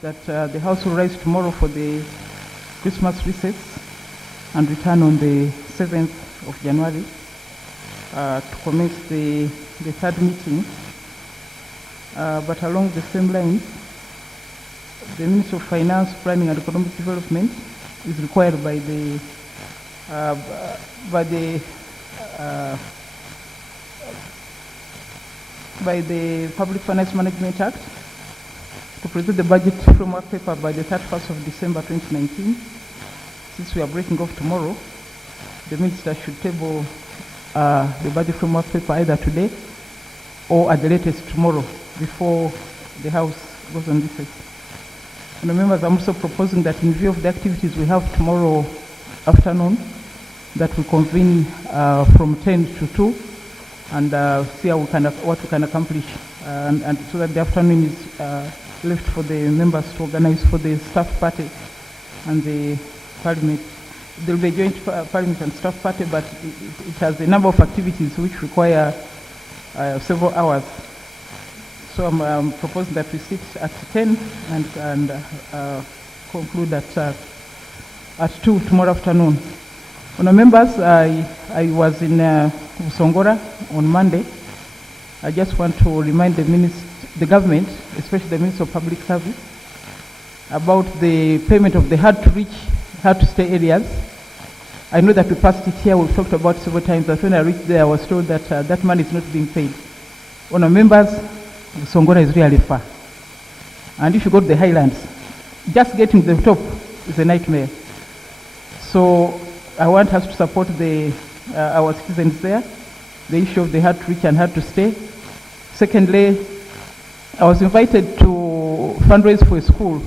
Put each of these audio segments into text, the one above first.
that the House will rise tomorrow for the Christmas recess and return on the 7th of January to commence the third meeting. But along the same lines, the Minister of Finance, Planning and Economic Development is required by the Public Finance Management Act to present the budget framework paper by the 31st of December 2019. Since we are breaking off tomorrow, the Minister should table the budget framework paper either today or at the latest tomorrow before the House goes on recess. And members, I'm also proposing that in view of the activities we have tomorrow afternoon, that we convene from 10 to 2 and see how what we can accomplish, and so that the afternoon is left for the members to organize for the staff party and the parliament. There will be a joint parliament and staff party, but it has a number of activities which require several hours. So I'm proposing that we sit at 10 and conclude at 2 tomorrow afternoon. On members, I was in Songora on Monday. I just want to remind the government, especially the Minister of Public Service, about the payment of the hard-to-reach, hard-to-stay areas. I know that we passed it here, we've talked about it several times, that when I reached there, I was told that that money is not being paid. On our members, Songora is really far. And if you go to the highlands, just getting to the top is a nightmare. So I want us to support our citizens there, the issue of the hard-to-reach and hard-to-stay. Secondly, I was invited to fundraise for a school,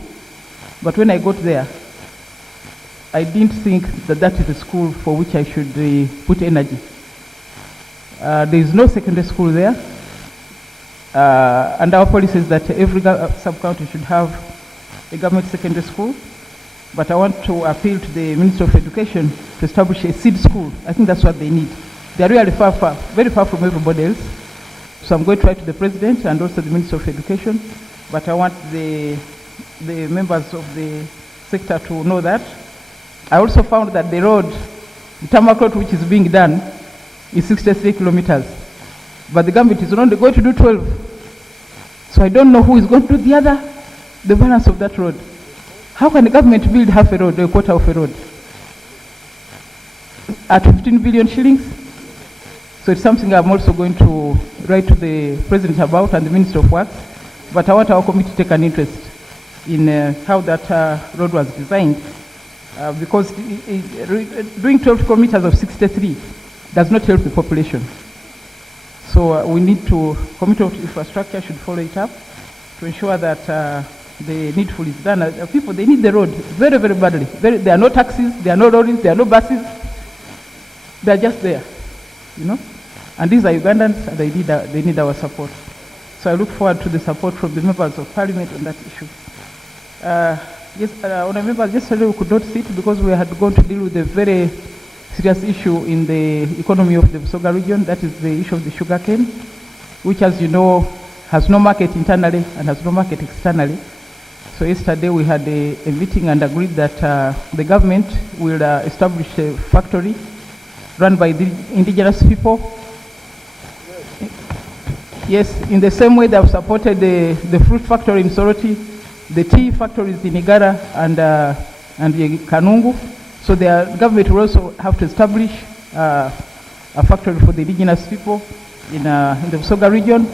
but when I got there, I didn't think that that is a school for which I should put energy. There is no secondary school there, and our policy is that every sub-county should have a government secondary school. But I want to appeal to the Minister of Education to establish a seed school. I think that's what they need. They are really very far from everybody else. So I'm going to write to the President and also the Minister of Education, but I want the members of the sector to know that. I also found that the road, the tarmac road which is being done, is 63 kilometers, but the government is only going to do 12. So I don't know who is going to do the balance of that road. How can the government build half a road or a quarter of a road at 15 billion shillings? So it's something I'm also going to write to the President about and the Minister of Works, but I want our committee to take an interest in how that road was designed, because doing 12 kilometers of 63 does not help the population. So we need to, Committee of Infrastructure should follow it up to ensure that the needful is done. People, they need the road very, very badly. There are no taxis, there are no lorries, there are no buses. They are just there, you know. And these are Ugandans, and they need our support. So I look forward to the support from the members of Parliament on that issue. Yes, honourable members, yesterday we could not sit because we had gone to deal with a very serious issue in the economy of the Busoga region. That is the issue of the sugarcane, which, as you know, has no market internally and has no market externally. So yesterday we had a meeting and agreed that the government will establish a factory run by the indigenous people. Yes, in the same way they have supported the fruit factory in Soroti, the tea factories in Igara and Kanungu. So the government will also have to establish a factory for the indigenous people in the Busoga region.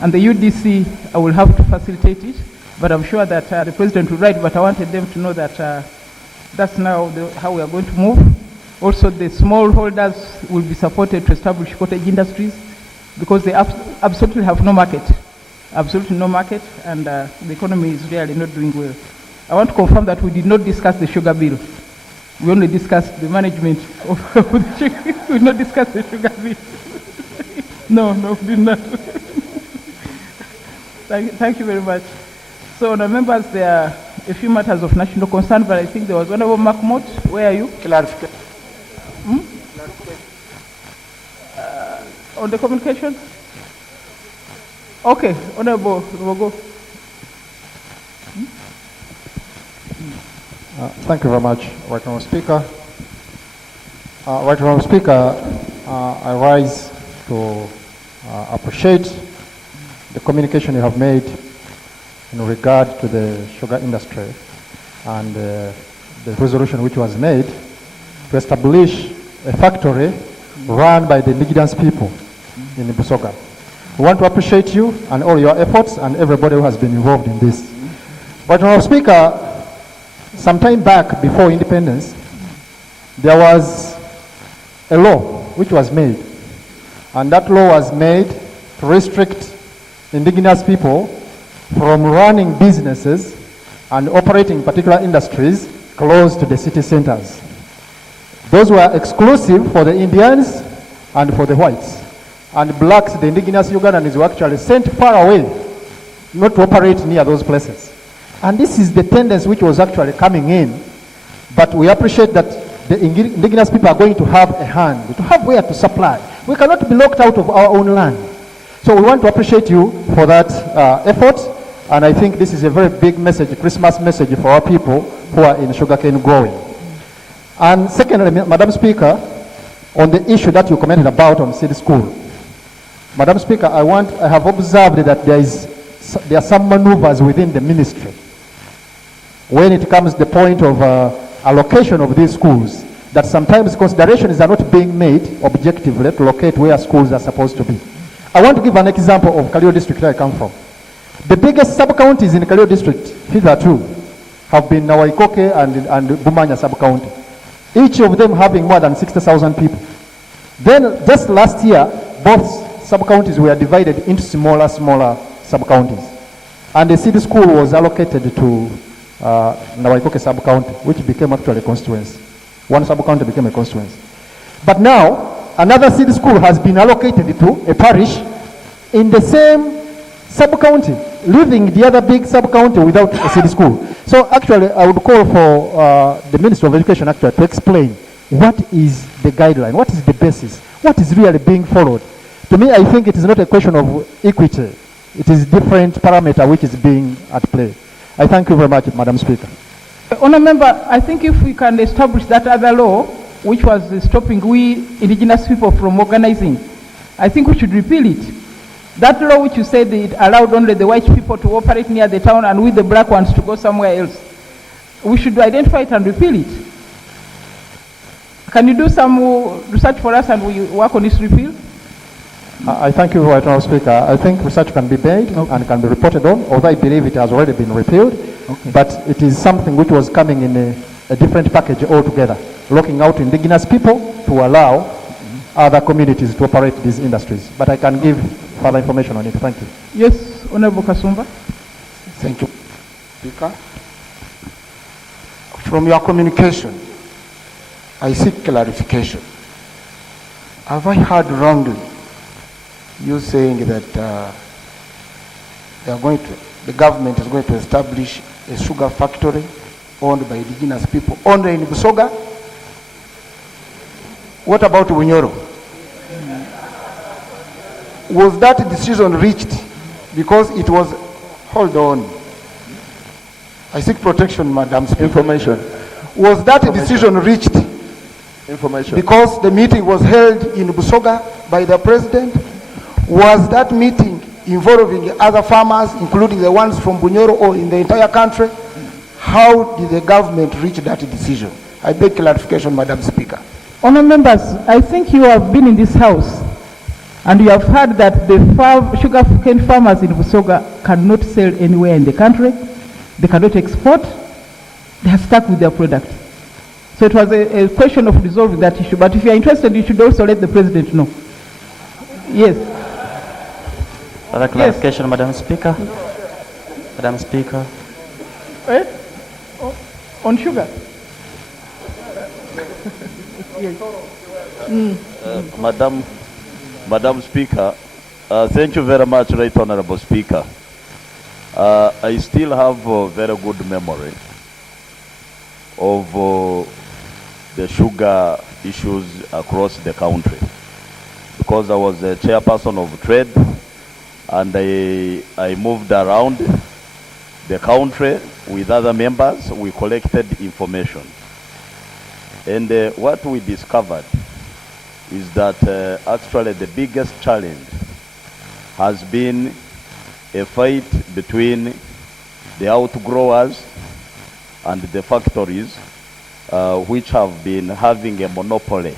And the UDC will have to facilitate it. But I'm sure that the President will write, but I wanted them to know that that's now how we are going to move. Also, the smallholders will be supported to establish cottage industries because they absolutely have no market. Absolutely no market, and the economy is really not doing well. I want to confirm that we did not discuss the sugar bill. We only discussed the management of the sugar. We did not discuss the sugar bill. No, we did not. Thank you very much. So, the members, there are a few matters of national concern, but I think there was one about Makmot. Where are you? Clarification. On the communication? Okay, Honorable Rogo. Thank you very much, Right Honourable Speaker. Right Honourable Speaker, I rise to appreciate the communication you have made in regard to the sugar industry and the resolution which was made to establish a factory run by the indigenous people in Busoga. We want to appreciate you and all your efforts and everybody who has been involved in this. But Honourable Speaker, some time back before independence, there was a law which was made, and that law was made to restrict indigenous people from running businesses and operating particular industries close to the city centers. Those were exclusive for the Indians and for the whites. And blacks, the indigenous Ugandans, were actually sent far away, not to operate near those places. And this is the tendency which was actually coming in. But we appreciate that the indigenous people are going to have a hand, to have where to supply. We cannot be locked out of our own land. So we want to appreciate you for that effort. And I think this is a very big message, a Christmas message for our people who are in sugarcane growing. And secondly, Madam Speaker, on the issue that you commented about on city school. Madam Speaker, I have observed that there are some maneuvers within the ministry when it comes to the point of allocation of these schools, that sometimes considerations are not being made objectively to locate where schools are supposed to be. I want to give an example of Kalio district where I come from. The biggest sub-counties in Kalio district hitherto have been Nawaikoke and Bumanya sub-county, each of them having more than 60,000 people. Then just last year, both sub-counties were divided into smaller sub-counties. And the city school was allocated to Nawaikoke sub-county, which became actually a constituency. One sub-county became a constituency. But now, another city school has been allocated to a parish in the same sub-county, leaving the other big sub-county without a city school. So actually, I would call for the Minister of Education actually to explain what is the guideline, what is the basis, what is really being followed. To me, I think it is not a question of equity. It is different parameter which is being at play. I thank you very much, Madam Speaker. Honourable Member, I think if we can establish that other law, which was stopping we indigenous people from organizing, I think we should repeal it. That law which you said it allowed only the white people to operate near the town and we the black ones to go somewhere else. We should identify it and repeal it. Can you do some research for us and we work on this repeal? I thank you, Right Honourable Speaker. I think research can be made and can be reported on, although I believe it has already been repealed. Okay. But it is something which was coming in a different package altogether, looking out indigenous people to allow other communities to operate these industries. But I can give further information on it. Thank you. Yes, Honourable Kasumba. Thank you, Speaker. From your communication, I seek clarification. Have I heard wrongly you saying that the government is going to establish a sugar factory owned by indigenous people only in Busoga? What about Bunyoro? Was that decision reached because it was, hold on, I seek protection, Madam Speaker. Information. Was that decision reached Information. because the meeting was held in Busoga by the president? Was that meeting involving other farmers, including the ones from Bunyoro or in the entire country? How did the government reach that decision? I beg clarification, Madam Speaker. Honourable members, I think you have been in this house and you have heard that the sugarcane farmers in Busoga cannot sell anywhere in the country. They cannot export. They have stuck with their product. So it was a question of resolving that issue. But if you are interested, you should also let the president know. Yes. Further clarification, yes. Madam Speaker. Madam Speaker. On sugar? Madam Speaker, thank you very much, Right Honourable Speaker. I still have a very good memory of the sugar issues across the country, because I was a chairperson of trade and I moved around the country with other members, we collected information. And what we discovered is that actually the biggest challenge has been a fight between the outgrowers and the factories, which have been having a monopoly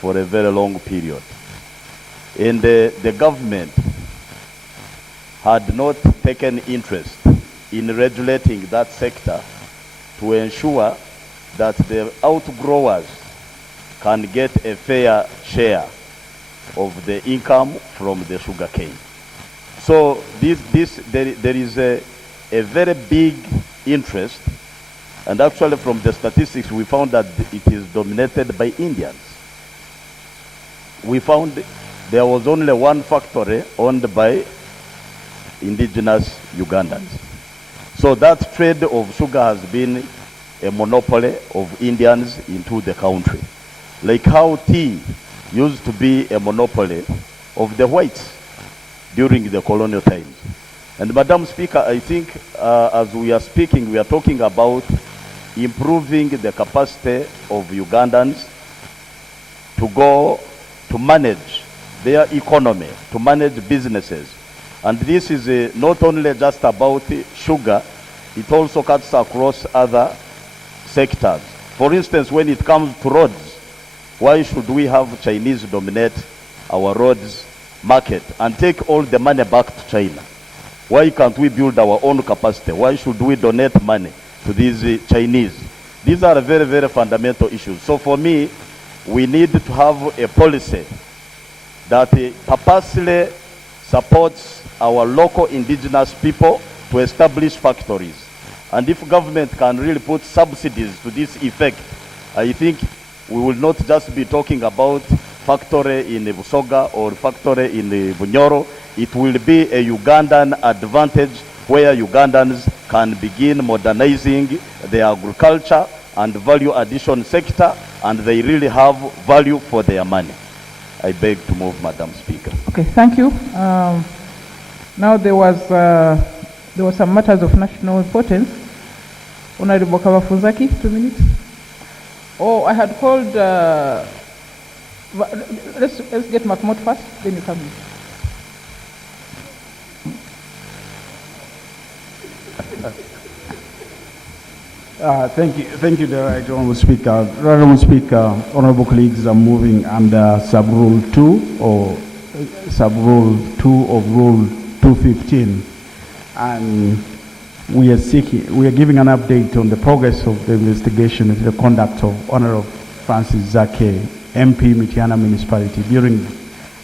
for a very long period. And the government had not taken interest in regulating that sector to ensure that the outgrowers can get a fair share of the income from the sugarcane. So there is a very big interest, and actually from the statistics we found that it is dominated by Indians. We found there was only one factory owned by indigenous Ugandans. So that trade of sugar has been a monopoly of Indians into the country. Like how tea used to be a monopoly of the whites during the colonial times. And Madam Speaker, I think as we are speaking, we are talking about improving the capacity of Ugandans to go to manage their economy, to manage businesses. And this is not only just about sugar, it also cuts across other sectors. For instance, when it comes to roads, why should we have Chinese dominate our roads market and take all the money back to China? Why can't we build our own capacity? Why should we donate money to these Chinese? These are very, very fundamental issues. So for me, we need to have a policy that purposely supports our local indigenous people to establish factories. And if government can really put subsidies to this effect, I think we will not just be talking about factory in Busoga or factory in Bunyoro. It will be a Ugandan advantage where Ugandans can begin modernizing their agriculture and value addition sector, and they really have value for their money. I beg to move, Madam Speaker. Okay, thank you. Now there were some matters of national importance. Honorable Kawafunzaki, 2 minutes. Oh, I had called, let's get Mahmoud first, then you come in. Thank you, the Right Honourable Speaker. Right Honourable Speaker, honourable colleagues, are moving under Sub-Rule 2 or Sub-Rule 2 of Rule 215, and we are giving an update on the progress of the investigation into the conduct of Honourable Francis Zake, MP, Mitiana Municipality, during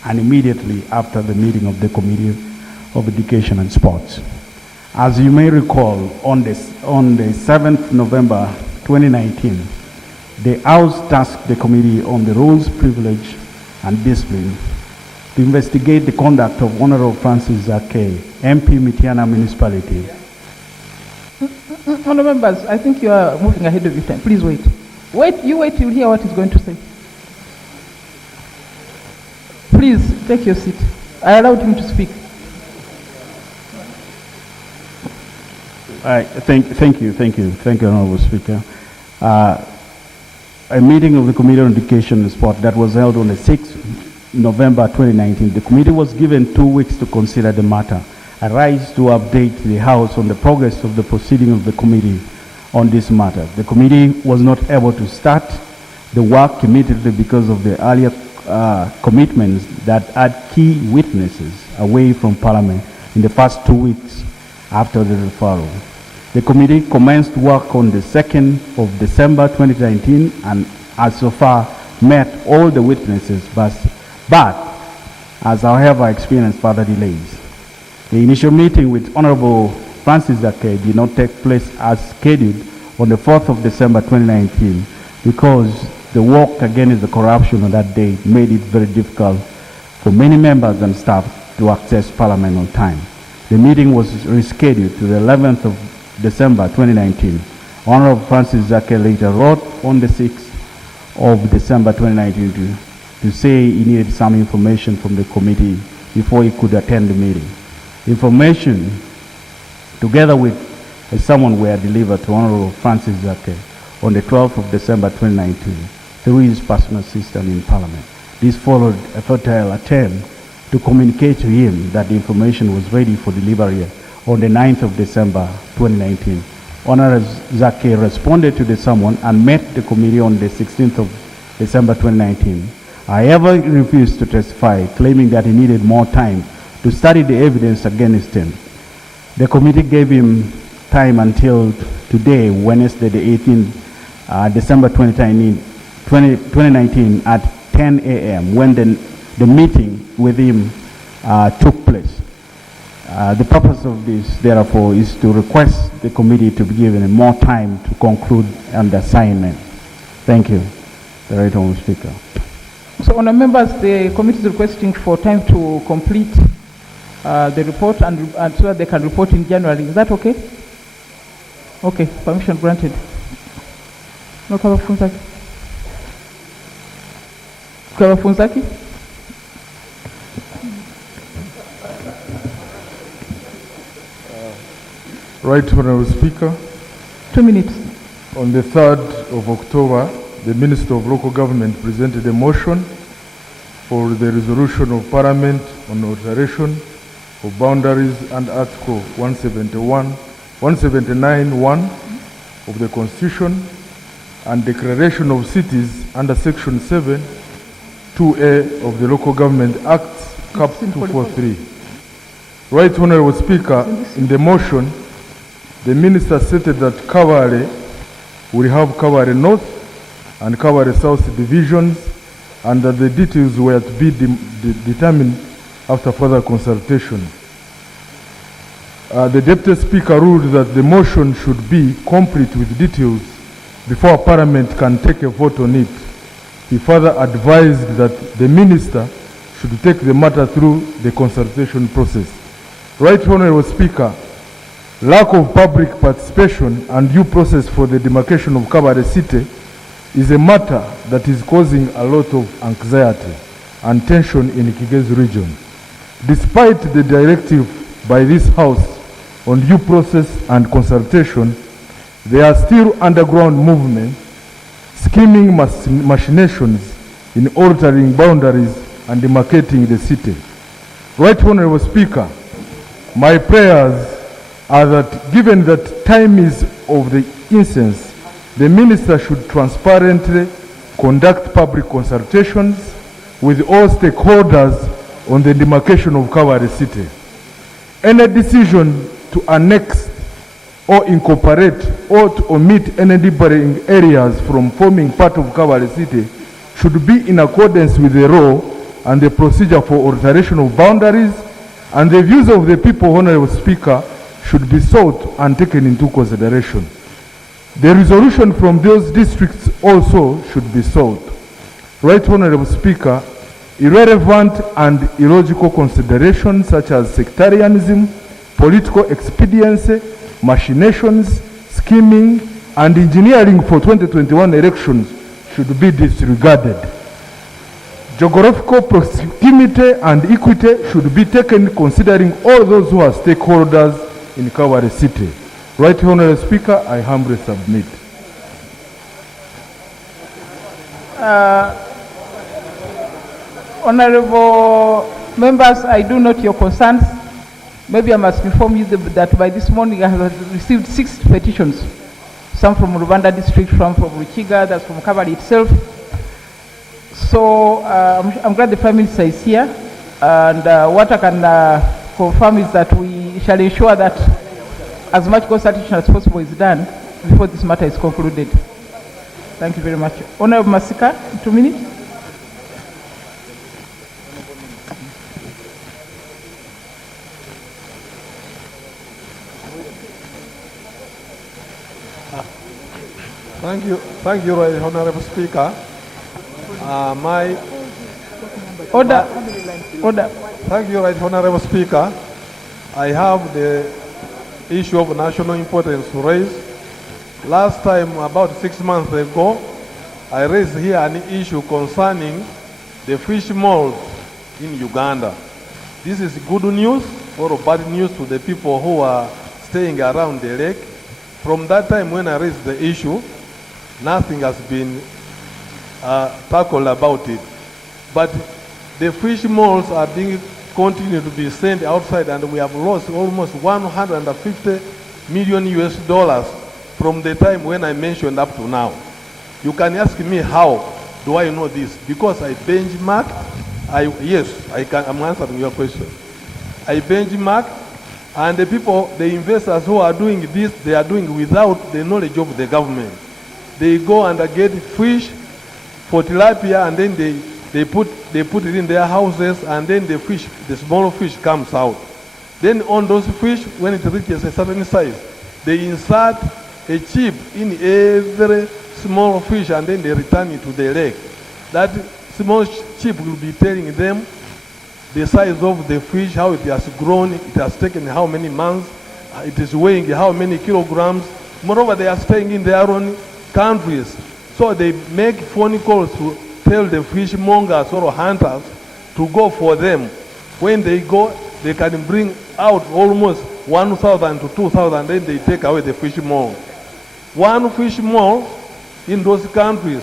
and immediately after the meeting of the Committee of Education and Sports. As you may recall, on the 7th November 2019, the House tasked the Committee on the Rules, Privilege and Discipline to investigate the conduct of Honorable Francis Zake, MP, Mitiana Municipality. Honourable members, I think you are moving ahead of your time. Please wait. You wait, you'll hear what he's going to say. Please, take your seat. I allowed him to speak. Thank you, Honourable Speaker. A meeting of the Committee on Education and Sport that was held on the 6th November 2019. The committee was given 2 weeks to consider the matter. I rise to update the House on the progress of the proceeding of the committee on this matter. The committee was not able to start the work immediately because of the earlier commitments that had key witnesses away from Parliament in the first 2 weeks after the referral. The committee commenced work on the 2nd of December 2019 and has so far met all the witnesses, but has however experienced further delays. The initial meeting with Honorable Francis Zake did not take place as scheduled on the 4th of December 2019 because the work against the corruption on that day made it very difficult for many members and staff to access Parliament on time. The meeting was rescheduled to the 11th of December 2019. Honorable Francis Zake later wrote on the 6th of December 2019 to say he needed some information from the committee before he could attend the meeting. Information, together with a summons were delivered to Honorable Francis Zake on the 12th of December 2019 through his personal assistant in Parliament. This followed a fertile attempt to communicate to him that the information was ready for delivery on the 9th of December 2019. Honorable Zake responded to the summons and met the committee on the 16th of December 2019. However, he refused to testify, claiming that he needed more time to study the evidence against him. The committee gave him time until today, Wednesday, the 18th December 2019 at 10 a.m. when the meeting with him took place. The purpose of this, therefore, is to request the committee to be given more time to conclude on the assignment. Thank you, the Right Honourable Speaker. So, honourable members, the committee is requesting for time to complete the report and so that they can report in January. Is that okay? Okay, permission granted. No, Karafunzaki. Karafunzaki? Right Honourable Speaker. 2 minutes. On the 3rd of October, the Minister of Local Government presented a motion for the resolution of Parliament on alteration of boundaries and Article 179(1) of the Constitution and declaration of cities under Section 7, 2A of the Local Government Act, Cap 243. Right Honourable Speaker, in the motion, the Minister stated that Kawale will have Kawale North and Kawale South divisions, and that the details were to be determined after further consultation. The Deputy Speaker ruled that the motion should be complete with details before Parliament can take a vote on it. He further advised that the Minister should take the matter through the consultation process. Right Honourable Speaker, lack of public participation and due process for the demarcation of Kabale City is a matter that is causing a lot of anxiety and tension in Kigezi region. Despite the directive by this House on due process and consultation, there are still underground movements, scheming machinations in altering boundaries and demarcating the city. Right Honourable Speaker, my prayers are that given that time is of the essence, the Minister should transparently conduct public consultations with all stakeholders on the demarcation of Kawale City. Any decision to annex or incorporate or to omit any neighboring areas from forming part of Kawale City should be in accordance with the law and the procedure for alteration of boundaries, and the views of the people, Honourable Speaker, should be sought and taken into consideration. The resolution from those districts also should be sought. Right Honourable Speaker, irrelevant and illogical considerations such as sectarianism, political expediency, machinations, scheming, and engineering for 2021 elections should be disregarded. Geographical proximity and equity should be taken considering all those who are stakeholders in Kawale City. Right Honourable Speaker, I humbly submit. Honourable members, I do note your concerns. Maybe I must inform you that by this morning I have received 6 petitions. Some from Rwanda district, some from Ruchiga, that's from Kabale itself. So I'm glad the Prime Minister is here. And what I can confirm is that we shall ensure that as much consultation as possible is done before this matter is concluded. Thank you very much. Honourable Masika, 2 minutes. Thank you, Right Honourable Speaker. Order. Thank you, Right Honourable Speaker. I have the issue of national importance to raise. Last time, about 6 months ago, I raised here an issue concerning the fish molds in Uganda. This is good news or bad news to the people who are staying around the lake From that time when I raised the issue, nothing has been tackled about it. But the fish molds are being continued to be sent outside, and we have lost almost 150 million US dollars from the time when I mentioned up to now. You can ask me how do I know this? Because I benchmark. I'm answering your question. I benchmark, and the people, the investors who are doing this, they are doing without the knowledge of the government. They go and get fish for tilapia, and then they put it in their houses, and then the small fish comes out. Then on those fish, when it reaches a certain size, they insert a chip in every small fish, and then they return it to the lake. That small chip will be telling them the size of the fish, how it has grown, it has taken how many months, it is weighing how many kilograms. Moreover, they are staying in their own countries. So they make phone calls to tell the fishmongers or hunters to go for them. When they go, they can bring out almost 1,000 to 2,000, then they take away the fish mole. One fish mole in those countries,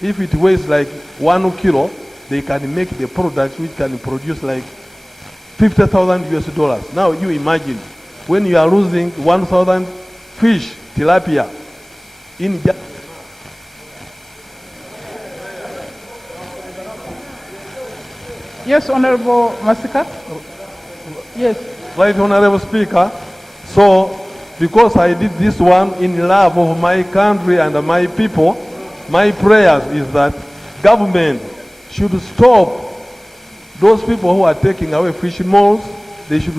if it weighs like 1 kilo, they can make the products which can produce like 50,000 US dollars. Now you imagine, when you are losing 1,000 fish, tilapia, in Yes, Honorable Masika. Yes. Right, Honorable Speaker. So, because I did this one in love of my country and my people, my prayers is that government should stop those people who are taking away fish molds. They should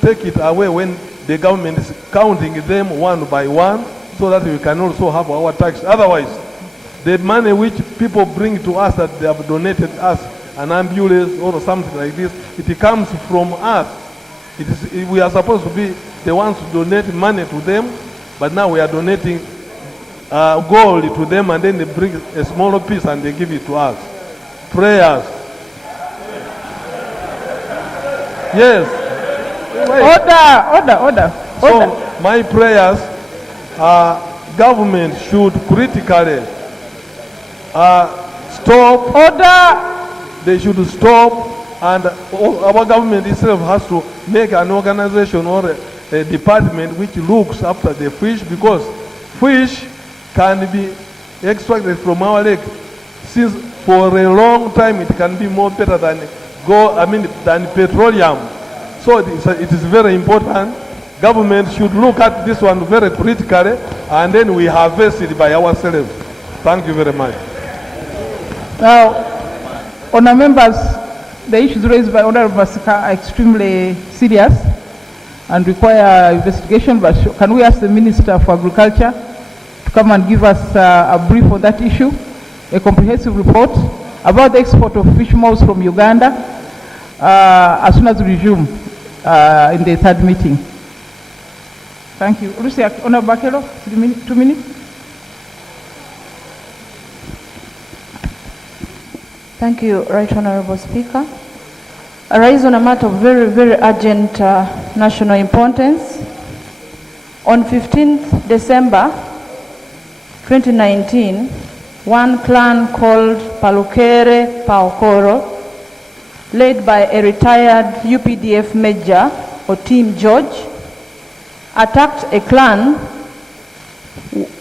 take it away when the government is counting them one by one, so that we can also have our tax. Otherwise, the money which people bring to us that they have donated us, an ambulance or something like this, it comes from us. We are supposed to be the ones to donate money to them, but now we are donating gold to them, and then they bring a smaller piece and they give it to us. Prayers. Yes. Order. So my prayers, government should critically stop. Order. They should stop, and our government itself has to make an organization or a department which looks after the fish, because fish can be extracted from our lake. Since for a long time it can be more better than than petroleum. So it is very important. Government should look at this one very critically, and then we harvest it by ourselves. Thank you very much. Now, Honour members, the issues raised by Honourable Masika are extremely serious and require investigation, but can we ask the Minister for Agriculture to come and give us a brief on that issue, a comprehensive report about the export of fish molds from Uganda as soon as we resume in the third meeting. Thank you. Honourable Bakelo, 2 minutes. Thank you, Right Honorable Speaker. I rise on a matter of very, very urgent national importance. On 15th December 2019, one clan called Palukere Paokoro, led by a retired UPDF Major Otim George, attacked a clan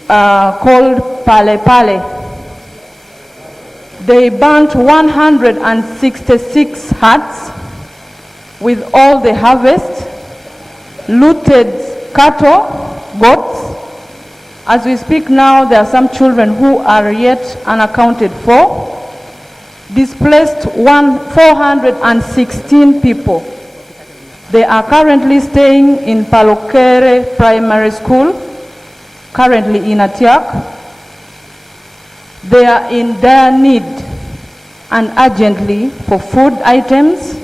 called Pale Pale. They burnt 166 huts with all the harvest, looted cattle, goats. As we speak now, there are some children who are yet unaccounted for. Displaced 416 people. They are currently staying in Palokere Primary School, currently in Atiak. They are in dire need and urgently for food items,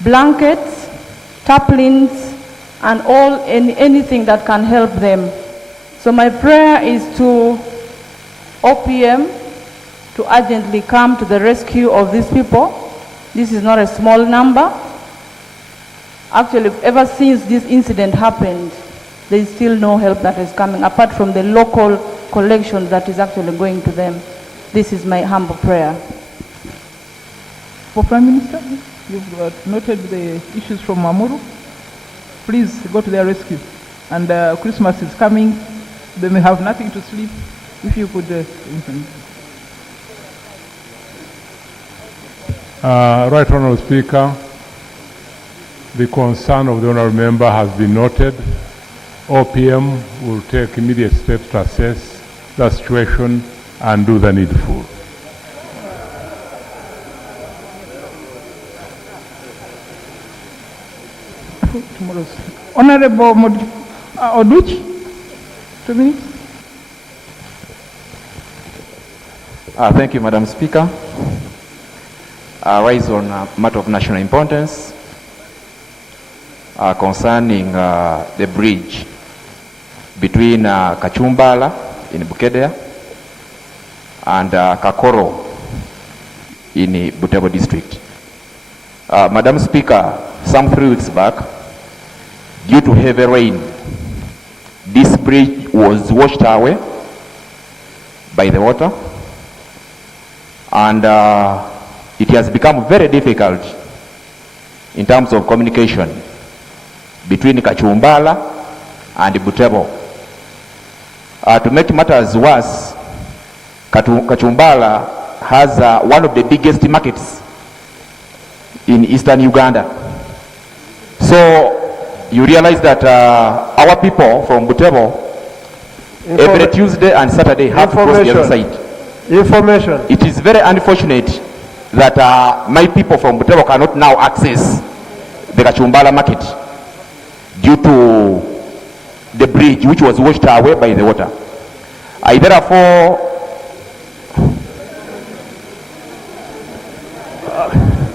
blankets, tarpaulins, and anything that can help them. So my prayer is to OPM to urgently come to the rescue of these people. This is not a small number. Actually, ever since this incident happened, there is still no help that is coming, apart from the local collection that is actually going to them. This is my humble prayer. For Prime Minister, you've noted the issues from Mamuru. Please go to their rescue. And Christmas is coming. They may have nothing to sleep. If you could... Right Honourable Speaker, the concern of the Honourable Member has been noted. OPM will take immediate steps to assess the situation and do the needful. Tomorrow's Honourable Oduch, 2 minutes. Thank you, Madam Speaker. I rise on a matter of national importance concerning the bridge between Kachumbala in Bukedea and Kakoro in Butembo district. Madam Speaker, some 3 weeks back, due to heavy rain, this bridge was washed away by the water, and it has become very difficult in terms of communication between Kachumbala and Butembo. To make matters worse, Kachumbala has one of the biggest markets in eastern Uganda. So you realize that our people from Butembo every Tuesday and Saturday have to cross the other side. It is very unfortunate that my people from Butembo cannot now access the Kachumbala market due to the bridge which was washed away by the water. I therefore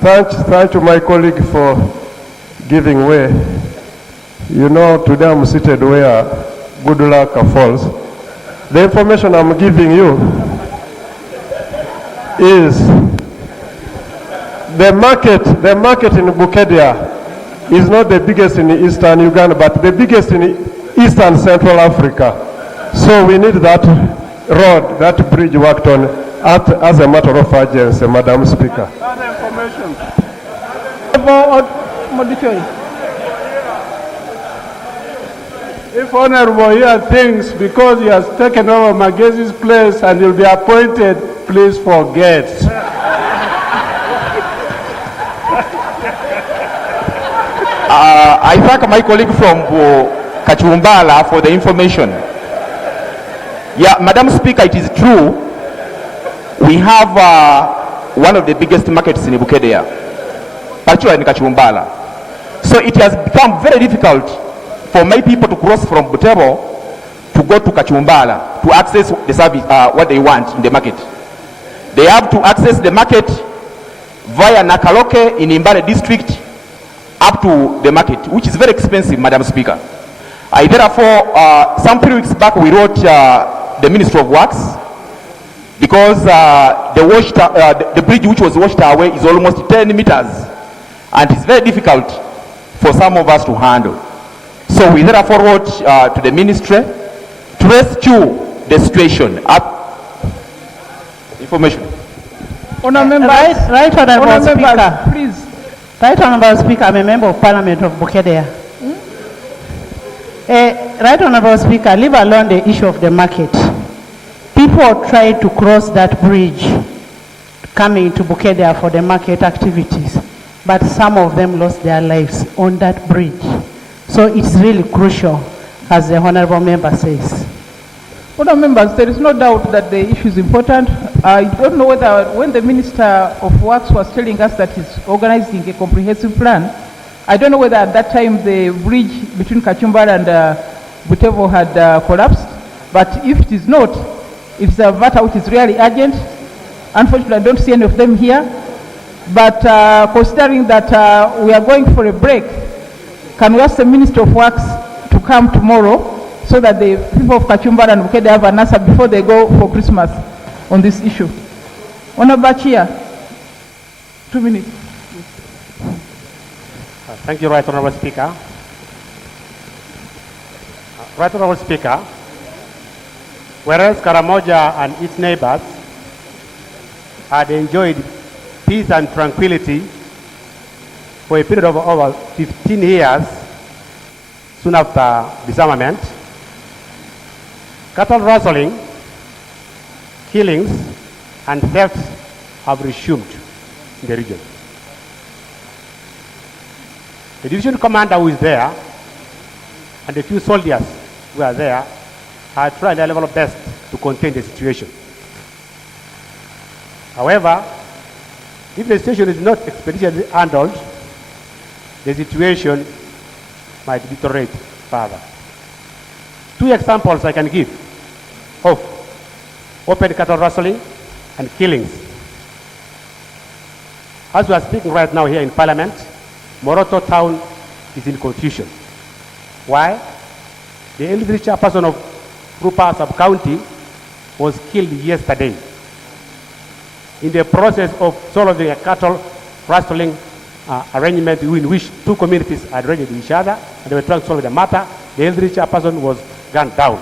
thank you my colleague for giving way. You know, today I'm seated where good luck falls. The information I'm giving you is the market in Bukedea is not the biggest in eastern Uganda, but the biggest in eastern Central Africa. So we need that road, that bridge worked on as a matter of urgency, Madam Speaker. That information. If Honorable here thinks because he has taken over Magezi's place and he'll be appointed, please forget. I thank my colleague from Kachumbala for the information. Yeah, Madam Speaker, it is true. We have one of the biggest markets in Bukedea, particularly in Kachumbala. So it has become very difficult for my people to cross from Butembo to go to Kachumbala to access the service, what they want in the market. They have to access the market via Nakaloke in Imbale district up to the market, which is very expensive, Madam Speaker. I therefore, some 3 weeks back, we wrote the Ministry of Works because the bridge which was washed away is almost 10 meters, and it's very difficult for some of us to handle. So we therefore wrote to the ministry to rescue the situation. Information. Honourable Right Honourable Speaker. Please. Right Honourable Speaker, I'm a member of Parliament of Bukedea. Right Honourable Speaker, leave alone the issue of the market. People try to cross that bridge coming to Bukedea for the market activities, but some of them lost their lives on that bridge. So it's really crucial, as the Honourable Member says. Honourable Members, there is no doubt that the issue is important. I don't know whether when the Minister of Works was telling us that he's organizing a comprehensive plan, I don't know whether at that time the bridge between Kachumbala and Butembo had collapsed. But if it is not, it's a matter which is really urgent. Unfortunately, I don't see any of them here. But considering that we are going for a break, can we ask the Minister of Works to come tomorrow so that the people of Kachumbala and Bukedea have an answer before they go for Christmas on this issue? Honourable Chair, 2 minutes. Thank you, Right Honourable Speaker. Right Honorable Speaker, whereas Karamoja and its neighbors had enjoyed peace and tranquility for a period of over 15 years soon after disarmament, cattle rustling, killings, and thefts have resumed in the region. The division commander who is there and a few soldiers who are there are trying their level best to contain the situation. However, if the situation is not expeditiously handled, the situation might deteriorate further. Two examples I can give of open cattle rustling and killings. As we are speaking right now here in Parliament, Moroto town is in confusion. Why? The elderly chairperson of Rupa sub-county was killed yesterday in the process of solving a cattle rustling arrangement in which two communities had raided each other and they were trying to solve the matter. The elderly chairperson was gunned down.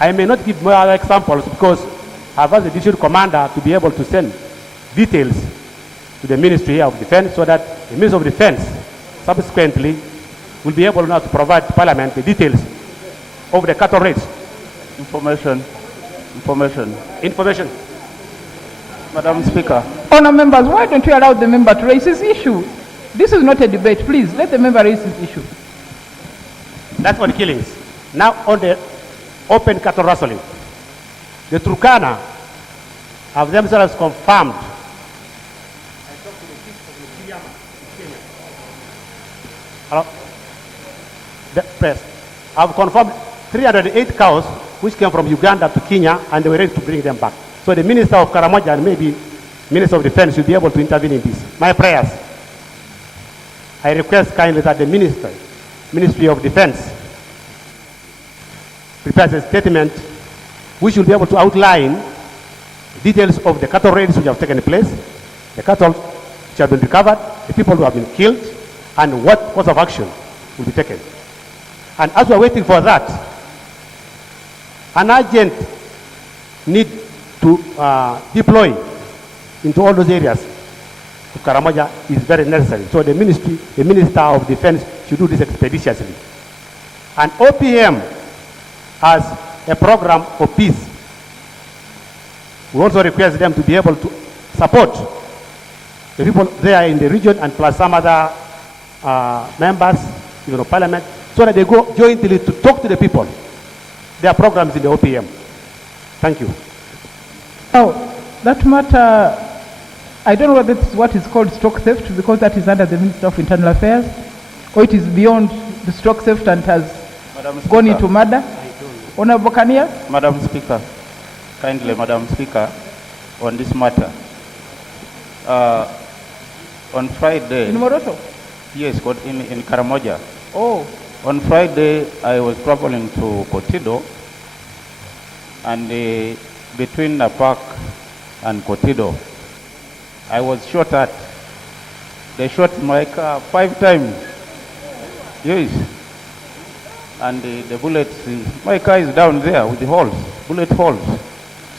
I may not give more other examples because I've asked the district commander to be able to send details to the Ministry of Defense so that the Ministry of Defense subsequently will be able now to provide to Parliament the details of the cattle raids. Information. Madam Speaker. Honour members, why don't you allow the member to raise his issue? This is not a debate. Please, let the member raise his issue. That's on killings. Now on the open cattle rustling. The Turkana have themselves confirmed. Hello? The press have confirmed 308 cows which came from Uganda to Kenya and they were ready to bring them back. So the Minister of Karamoja and maybe Minister of Defense should be able to intervene in this. My prayers. I request kindly that the Ministry of Defense prepares a statement which will be able to outline details of the cattle raids which have taken place, the cattle which have been recovered, the people who have been killed, and what course of action will be taken. And as we are waiting for that, an urgent need to deploy into all those areas of Karamoja is very necessary. So the Minister of Defense should do this expeditiously. And OPM has a program for peace. We also request them to be able to support the people there in the region and plus some other members, of Parliament, so that they go jointly to talk to the people. There are programs in the OPM. Thank you. Oh, that matter, I don't know whether it's what is called stock theft because that is under the Minister of Internal Affairs, or it is beyond the stock theft and has gone into murder. Honorable Kania? Madam Speaker, kindly, Madam Speaker, on this matter. On Friday... In Moroto? Yes, in Karamoja. Oh. On Friday, I was traveling to Kotido, and between Napak and Kotido, I was shot at. They shot my car 5 times. Yes. And the bullets, my car is down there with the holes, bullet holes.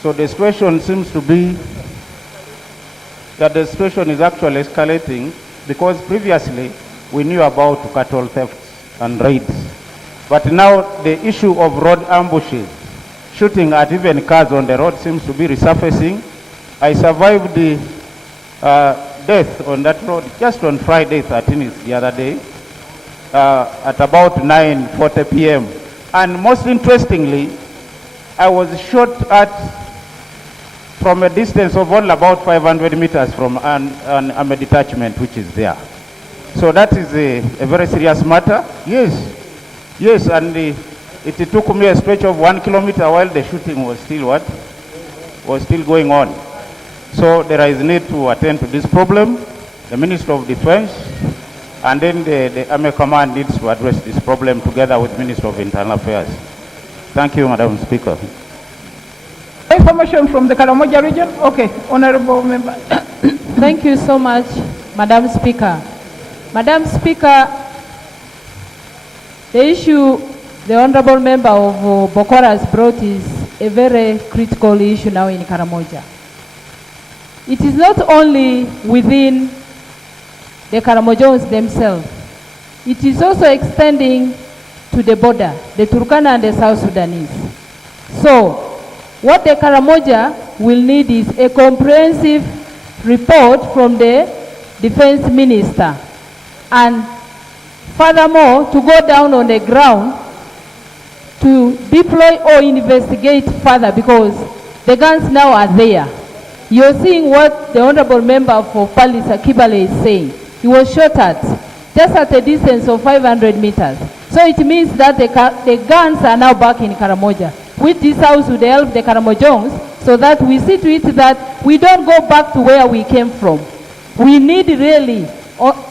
So the situation seems to be that the situation is actually escalating because previously we knew about cattle thefts and raids. But now the issue of road ambushes, shooting at even cars on the road seems to be resurfacing. I survived the death on that road just on Friday 13th, the other day, at about 9:40 p.m. And most interestingly, I was shot at from a distance of only about 500 meters from a detachment which is there. So that is a very serious matter. Yes, and it took me a stretch of 1 kilometer while the shooting was still going on. So there is need to attend to this problem. The Minister of Defense and then the Army Command needs to address this problem together with Minister of Internal Affairs. Thank you, Madam Speaker. Information from the Karamoja region? Okay, Honorable Member. Thank you so much, Madam Speaker. Madam Speaker, The issue the Honorable Member of Bokora has brought is a very critical issue now in Karamoja. It is not only within the Karamojans themselves, it is also extending to the border, the Turkana and the South Sudanese. So, what the Karamoja will need is a comprehensive report from the Defense Minister, and furthermore, to go down on the ground to deploy or investigate further, because the guns now are there. You're seeing what the Honorable Member for Palisa Kibale is saying. He was shot at just at a distance of 500 meters. So it means that the guns are now back in Karamoja, which this house would help the Karamojons so that we see to it that we don't go back to where we came from. We need really,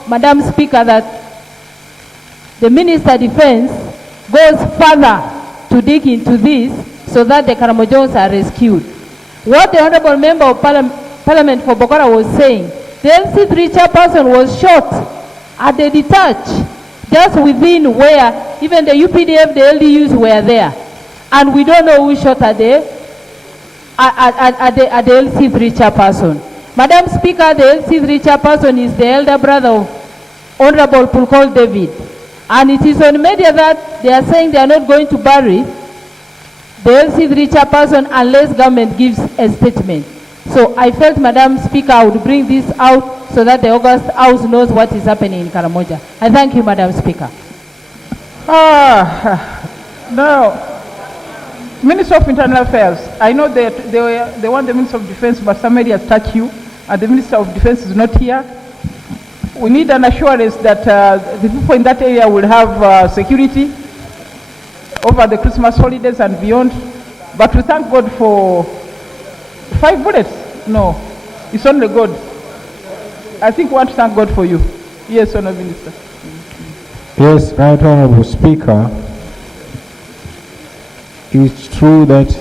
Madam Speaker, that the Minister of Defense goes further to dig into this so that the Karamojons are rescued. What the Honorable Member of Parliament for Bokora was saying, the LC3 chairperson was shot at the detach, just within where even the UPDF, the LDUs were there. And we don't know who shot at the LC3 chairperson. Madam Speaker, the LC3 chairperson is the elder brother of Honorable Pulkol David. And it is on media that they are saying they are not going to bury the LC3 chairperson unless government gives a statement. So I felt, Madam Speaker, I would bring this out so that the August House knows what is happening in Karamoja. I thank you, Madam Speaker. Now, Minister of Internal Affairs, I know that they want the Minister of Defense, but somebody has touched you, and the Minister of Defense is not here. We need an assurance that the people in that area will have security over the Christmas holidays and beyond. But we thank God for 5 bullets. No, it's only God. I think we want to thank God for you. Yes, Honourable Minister. Yes, Right Honourable Speaker. It's true that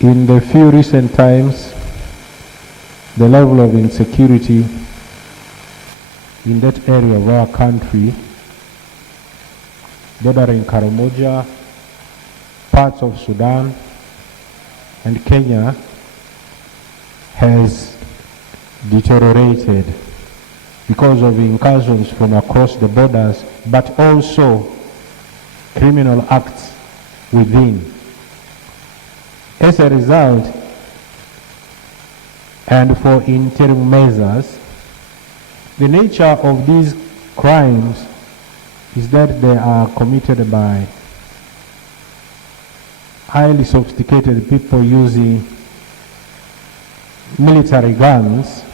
in the few recent times, the level of insecurity in that area of our country, bordering Karamoja, parts of Sudan and Kenya, has deteriorated because of incursions from across the borders, but also criminal acts within. As a result, and for interim measures, the nature of these crimes is that they are committed by highly sophisticated people using military guns,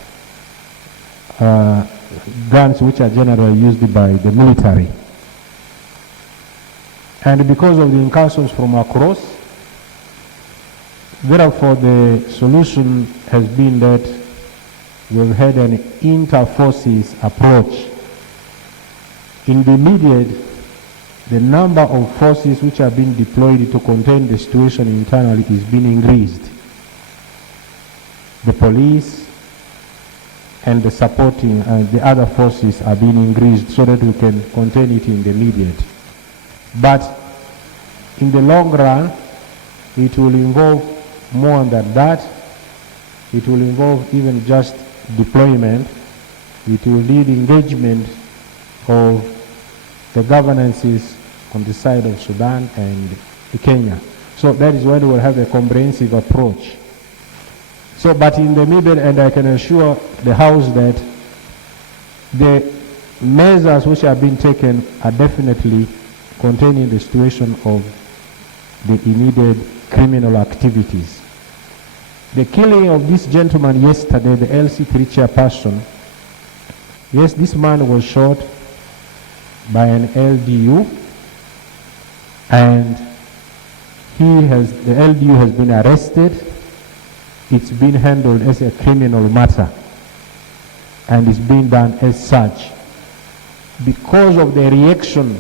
guns which are generally used by the military. And because of the incursions from across, therefore the solution has been that we've had an inter-forces approach. In the immediate, the number of forces which are being deployed to contain the situation internally is being increased. The police and the supporting the other forces are being increased so that we can contain it in the immediate. But in the long run, it will involve more than that. It will involve even just deployment. It will need engagement of the governances on the side of Sudan and Kenya. So that is when we will have a comprehensive approach. So, but in the middle, and I can assure the House that the measures which have been taken are definitely containing the situation of the immediate criminal activities. The killing of this gentleman yesterday, the LC3 chairperson, yes, this man was shot by an LDU, and the LDU has been arrested. It's been handled as a criminal matter, and it's being done as such. Because of the reaction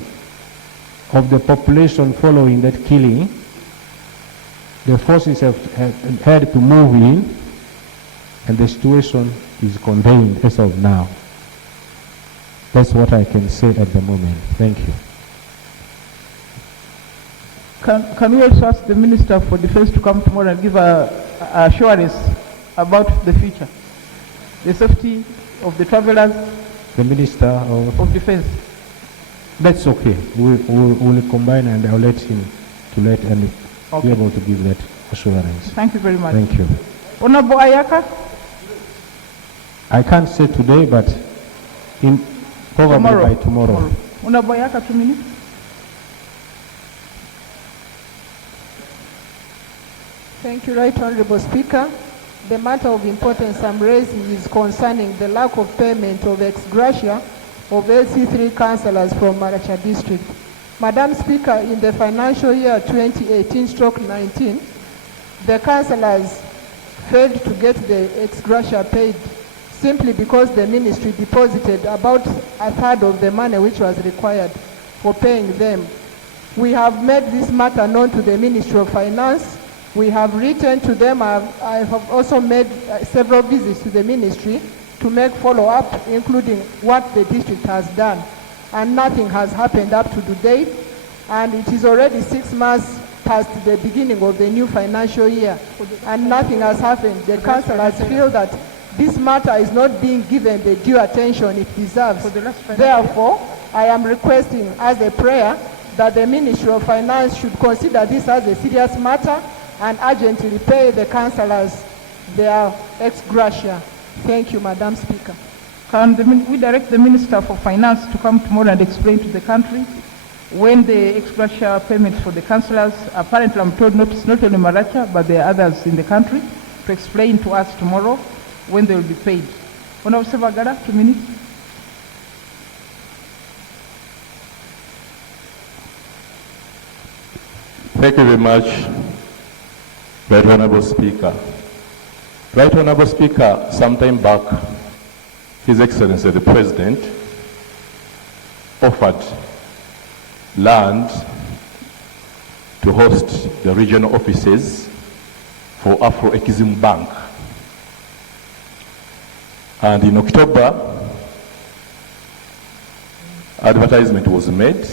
of the population following that killing, the forces have had to move in, and the situation is contained as of now. That's what I can say at the moment. Thank you. Can we also ask the Minister for Defense to come tomorrow and give a assurance about the future? The safety of the travelers? The Minister of Defense. That's okay. We'll combine and I'll let him be able to give that assurance. Thank you very much. Thank you. Honorable Ayaka? I can't say today, but probably by tomorrow. Honorable Ayaka, 2 minutes. Thank you, Right Honorable Speaker. The matter of importance I'm raising is concerning the lack of payment of ex gratia of LC3 councillors from Maracha District. Madam Speaker, in the financial year 2018-19, the councillors failed to get the ex gratia paid simply because the ministry deposited about a third of the money which was required for paying them. We have made this matter known to the Ministry of Finance. We have written to them. I have also made several visits to the ministry to make follow-up, including what the district has done. And nothing has happened up to today. And it is already 6 months past the beginning of the new financial year. And nothing has happened. The councillors feel that this matter is not being given the due attention it deserves. Therefore, I am requesting as a prayer that the Ministry of Finance should consider this as a serious matter and urgently pay the councillors their ex gratia. Thank you, Madam Speaker. Can we direct the Minister for Finance to come tomorrow and explain to the country when the ex gratia payments for the councillors, apparently I'm told not only Maracha, but there are others in the country, to explain to us tomorrow when they will be paid. Honorable Sevagara, 2 minutes. Thank you very much, Right Honorable Speaker. Right Honorable Speaker, sometime back, His Excellency the President offered land to host the regional offices for Afro-Exim Bank. And in October, advertisement was made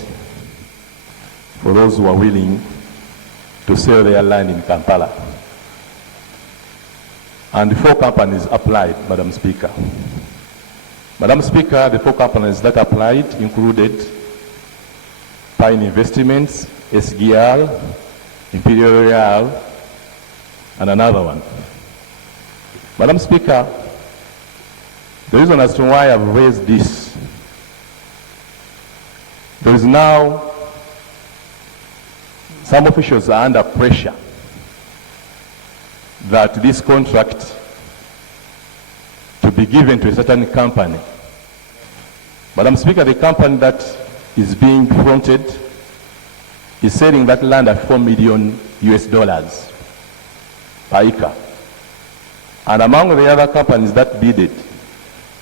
for those who are willing to sell their land in Kampala. And 4 companies applied, Madam Speaker. Madam Speaker, the 4 companies that applied included Pine Investments, SGR, Imperial Real, and another one. Madam Speaker, the reason as to why I've raised this, there is now some officials are under pressure that this contract to be given to a certain company. Madam Speaker, the company that is being fronted is selling that land at $4 million per acre. And among the other companies that bidded,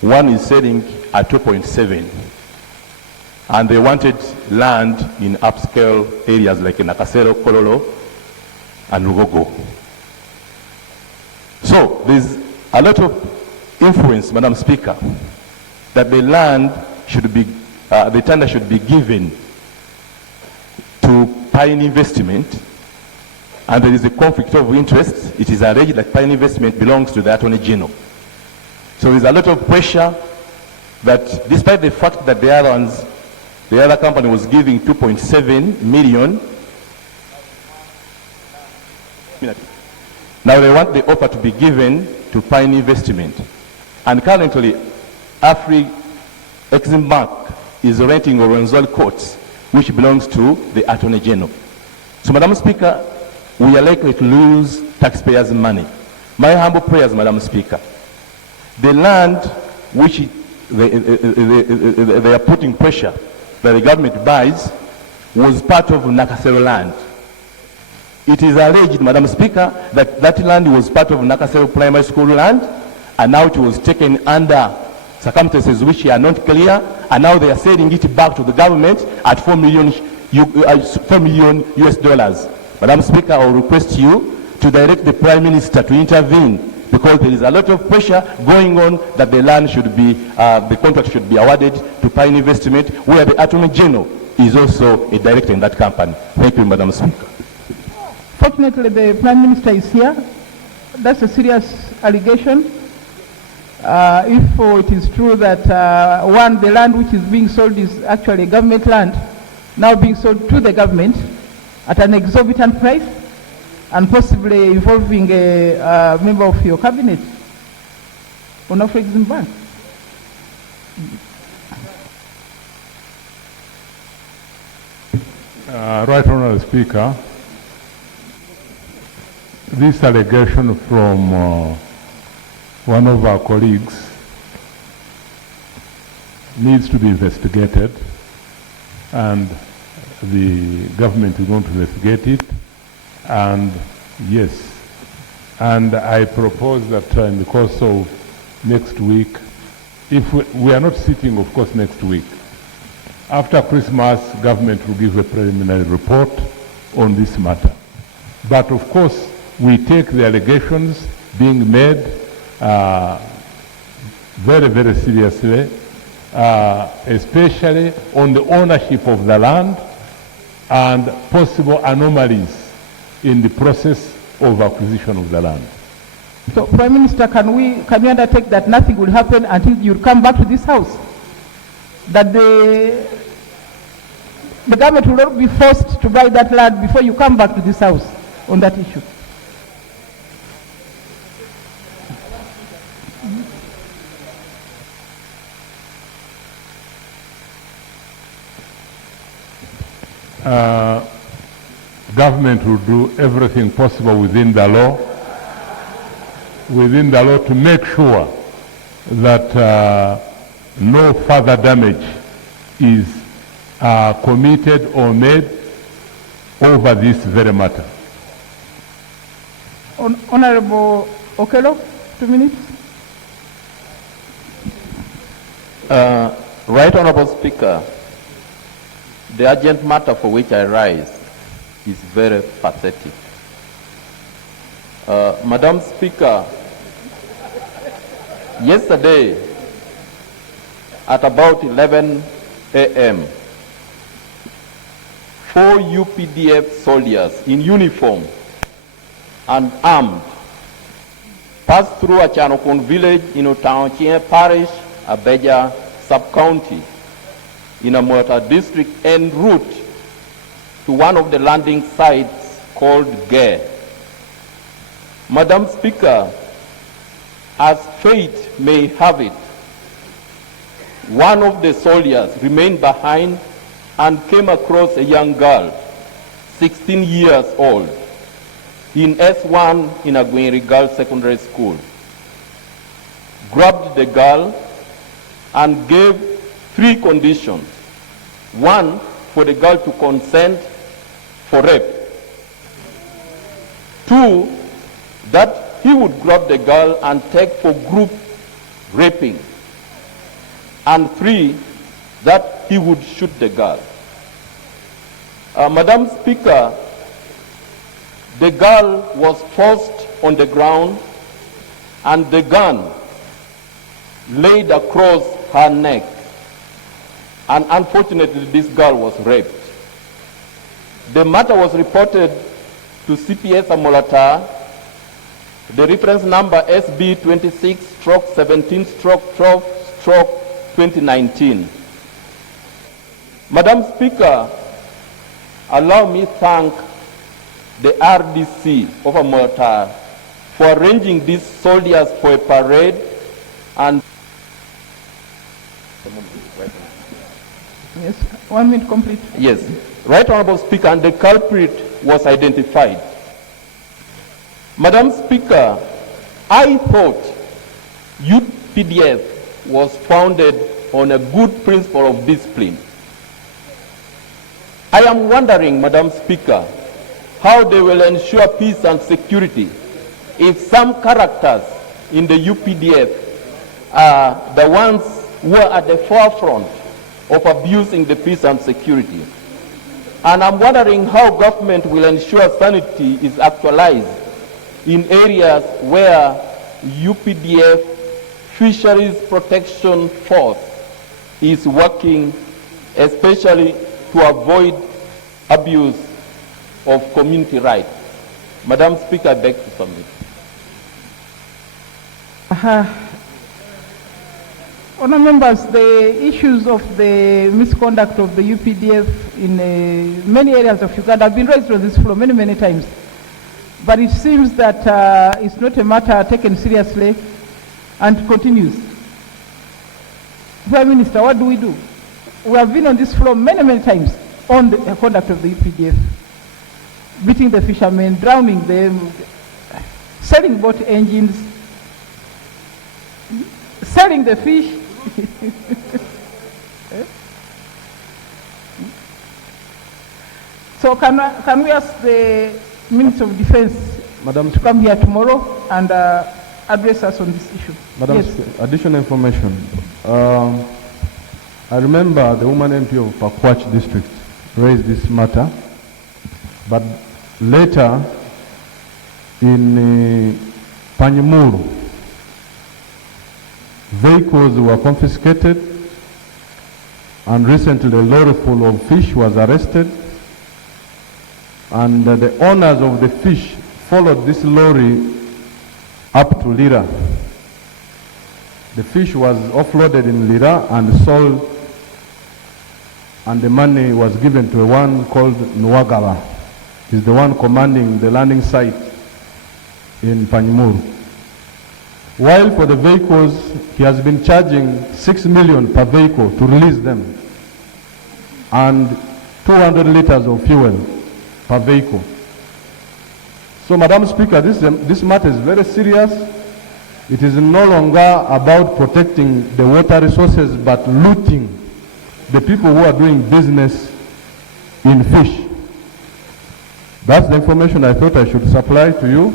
one is selling at 2.7. And they wanted land in upscale areas like Nakasero, Kololo, and Rugogo. So there's a lot of influence, Madam Speaker, that the land should be, the tender should be given to Pine Investment, and there is a conflict of interest. It is alleged that Pine Investment belongs to the Attorney General. So there's a lot of pressure that despite the fact that the other company was giving 2.7 million. Now they want the offer to be given to Pine Investment. And currently, Afri-Exim Bank is renting Orenzol Courts, which belongs to the Attorney General. So, Madam Speaker, we are likely to lose taxpayers' money. My humble prayers, Madam Speaker, the land which they are putting pressure that the government buys was part of Nakasero land. It is alleged, Madam Speaker, that that land was part of Nakasero Primary School land, and now it was taken under circumstances which are not clear, and now they are selling it back to the government at $4 million US dollars. Madam Speaker, I will request you to direct the Prime Minister to intervene because there is a lot of pressure going on that the land should be, the contract should be awarded to Pine Investment, where the Attorney General is also a director in that company. Thank you, Madam Speaker. Fortunately, the Prime Minister is here. That's a serious allegation. If it is true that, the land which is being sold is actually government land, now being sold to the government at an exorbitant price, and possibly involving a member of your cabinet, Onofre Exim. Right Honourable Speaker, this allegation from one of our colleagues needs to be investigated, and the government is going to investigate it. And yes, and I propose that in the course of next week, if we are not sitting, of course, next week, after Christmas, government will give a preliminary report on this matter. But of course, we take the allegations being made very, very seriously, especially on the ownership of the land and possible anomalies in the process of acquisition of the land. So, Prime Minister, can we undertake that nothing will happen until you come back to this house? That the government will not be forced to buy that land before you come back to this house on that issue? Government will do everything possible within the law to make sure that no further damage is committed or made over this very matter. Honorable Okello, 2 minutes. Right Honorable Speaker, the urgent matter for which I rise is very pathetic. Madam Speaker, yesterday at about 11 a.m., 4 UPDF soldiers in uniform and armed passed through Achanokon village in Otaonchien Parish, Abeja sub-county, in a Amurata district en route to one of the landing sites called Gare. Madam Speaker, as fate may have it, one of the soldiers remained behind and came across a young girl, 16 years old, in S1 in Aguirre Girls Secondary School, grabbed the girl and gave 3 conditions. 1, for the girl to consent for rape. 2, that he would grab the girl and take for group raping. And 3, that he would shoot the girl. Madam Speaker, the girl was forced on the ground and the gun laid across her neck. And unfortunately, this girl was raped. The matter was reported to CPS Amolata, the reference number SB 26/17/12/2019. Madam Speaker, allow me thank the RDC of Amolata for arranging these soldiers for a parade and Yes, 1 minute complete. yes, Right Honorable Speaker, and the culprit was identified. Madam Speaker, I thought UPDF was founded on a good principle of discipline. I am wondering, Madam Speaker, how they will ensure peace and security if some characters in the UPDF are the ones who are at the forefront of abusing the peace and security. And I'm wondering how government will ensure sanity is actualized in areas where UPDF Fisheries Protection Force is working especially to avoid abuse of community rights. Madam Speaker, I beg to submit. Honourable members, the issues of the misconduct of the UPDF in many areas of Uganda have been raised on this floor many times. But it seems that it's not a matter taken seriously and continues. Prime Minister, what do? We have been on this floor many times on the conduct of the UPDF, beating the fishermen, drowning them, selling boat engines, selling the fish. So can we ask the Minister of Defense to come here tomorrow and address us on this issue? Madam, yes. Additional information. I remember the woman MP of Pakwach district raised this matter, but later in Panyamuru, vehicles were confiscated, and recently a lorry full of fish was arrested, and the owners of the fish followed this lorry up to Lira. The fish was offloaded in Lira and sold, and the money was given to one called Nwagala. He's the one commanding the landing site in Panyamuru. While for the vehicles, he has been charging 6 million per vehicle to release them, and 200 liters of fuel per vehicle. So, Madam Speaker, this matter is very serious. It is no longer about protecting the water resources, but looting the people who are doing business in fish. That's the information I thought I should supply to you,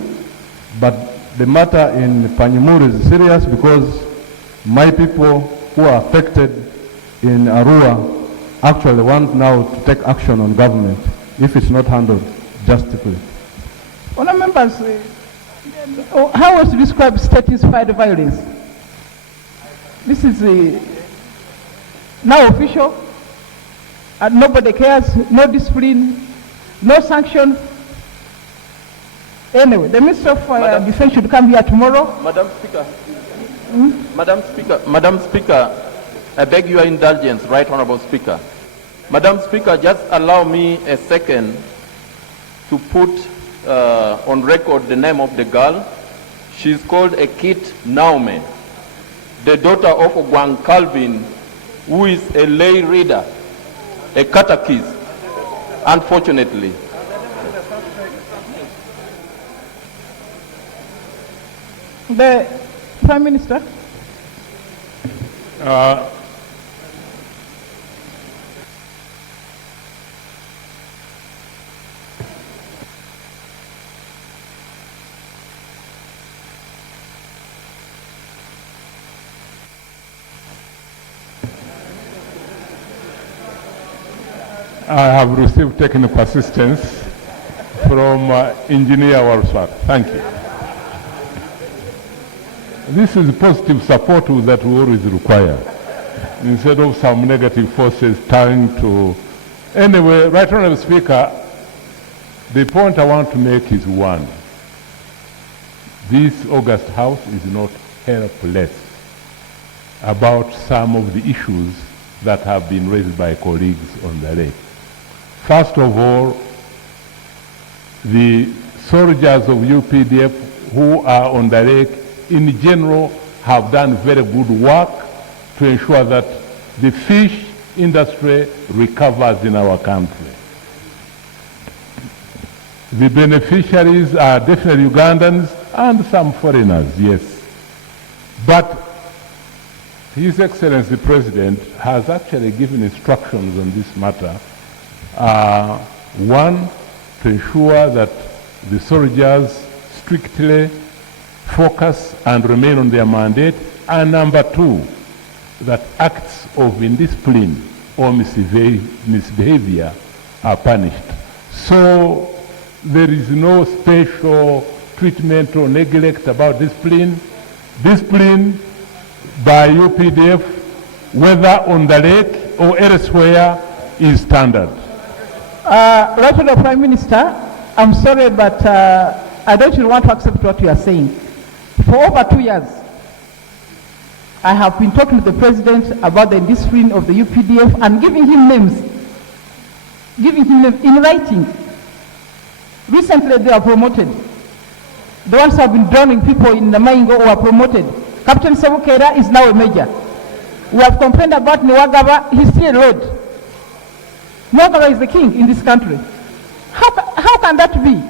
but the matter in Panyamuru is serious because my people who are affected in Arua actually want now to take action on government if it's not handled justically. Honourable members, how was to describe state-inspired violence? This is now official, and nobody cares, no discipline, no sanction. Anyway, the Minister of Defense should come here tomorrow. Madam Speaker. Madam Speaker, I beg your indulgence, Right Honourable Speaker. Madam Speaker, just allow me a second to put on record the name of the girl. She's called Ekit Naume, the daughter of Ogwang Calvin, who is a lay reader, a catechist, unfortunately. The Prime Minister. I have received technical assistance from Engineer Walsworth. Thank you. This is positive support that we always require, instead of some negative forces trying to... Anyway, Right Honourable Speaker, the point I want to make is one. This August House is not helpless about some of the issues that have been raised by colleagues on the lake. First of all, the soldiers of UPDF who are on the lake in general have done very good work to ensure that the fish industry recovers in our country. The beneficiaries are definitely Ugandans and some foreigners, yes. But His Excellency the President has actually given instructions on this matter. One, to ensure that the soldiers strictly focus and remain on their mandate, and number two, that acts of indiscipline or misbehavior are punished. So there is no special treatment or neglect about discipline. discipline by UPDF, whether on the lake or elsewhere, is standard? Right Honourable Prime Minister, I'm sorry, but I don't really want to accept what you are saying. For over 2 years, I have been talking to the President about the indiscipline of the UPDF and giving him names in writing. Recently, they are promoted. The ones who have been drowning people in the Maingo were promoted. Captain Sebukera is now a major. We have complained about Nwagaba, he's still a lord. Nwagaba is the king in this country. How can that be?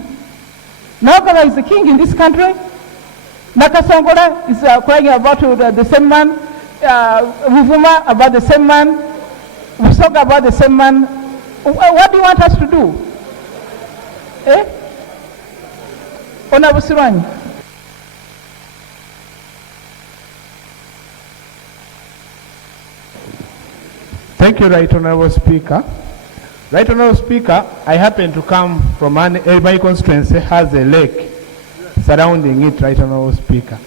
Nwagaba is the king in this country. Nakasongola is crying about the same man. Wuvuma about the same man. Wusoga about the same man. What do you want us to do? Honorable Sirani. Thank you, Right Honorable Speaker. Right Honorable Speaker, I happen to come from my constituency has a lake surrounding it, Right Honorable Speaker.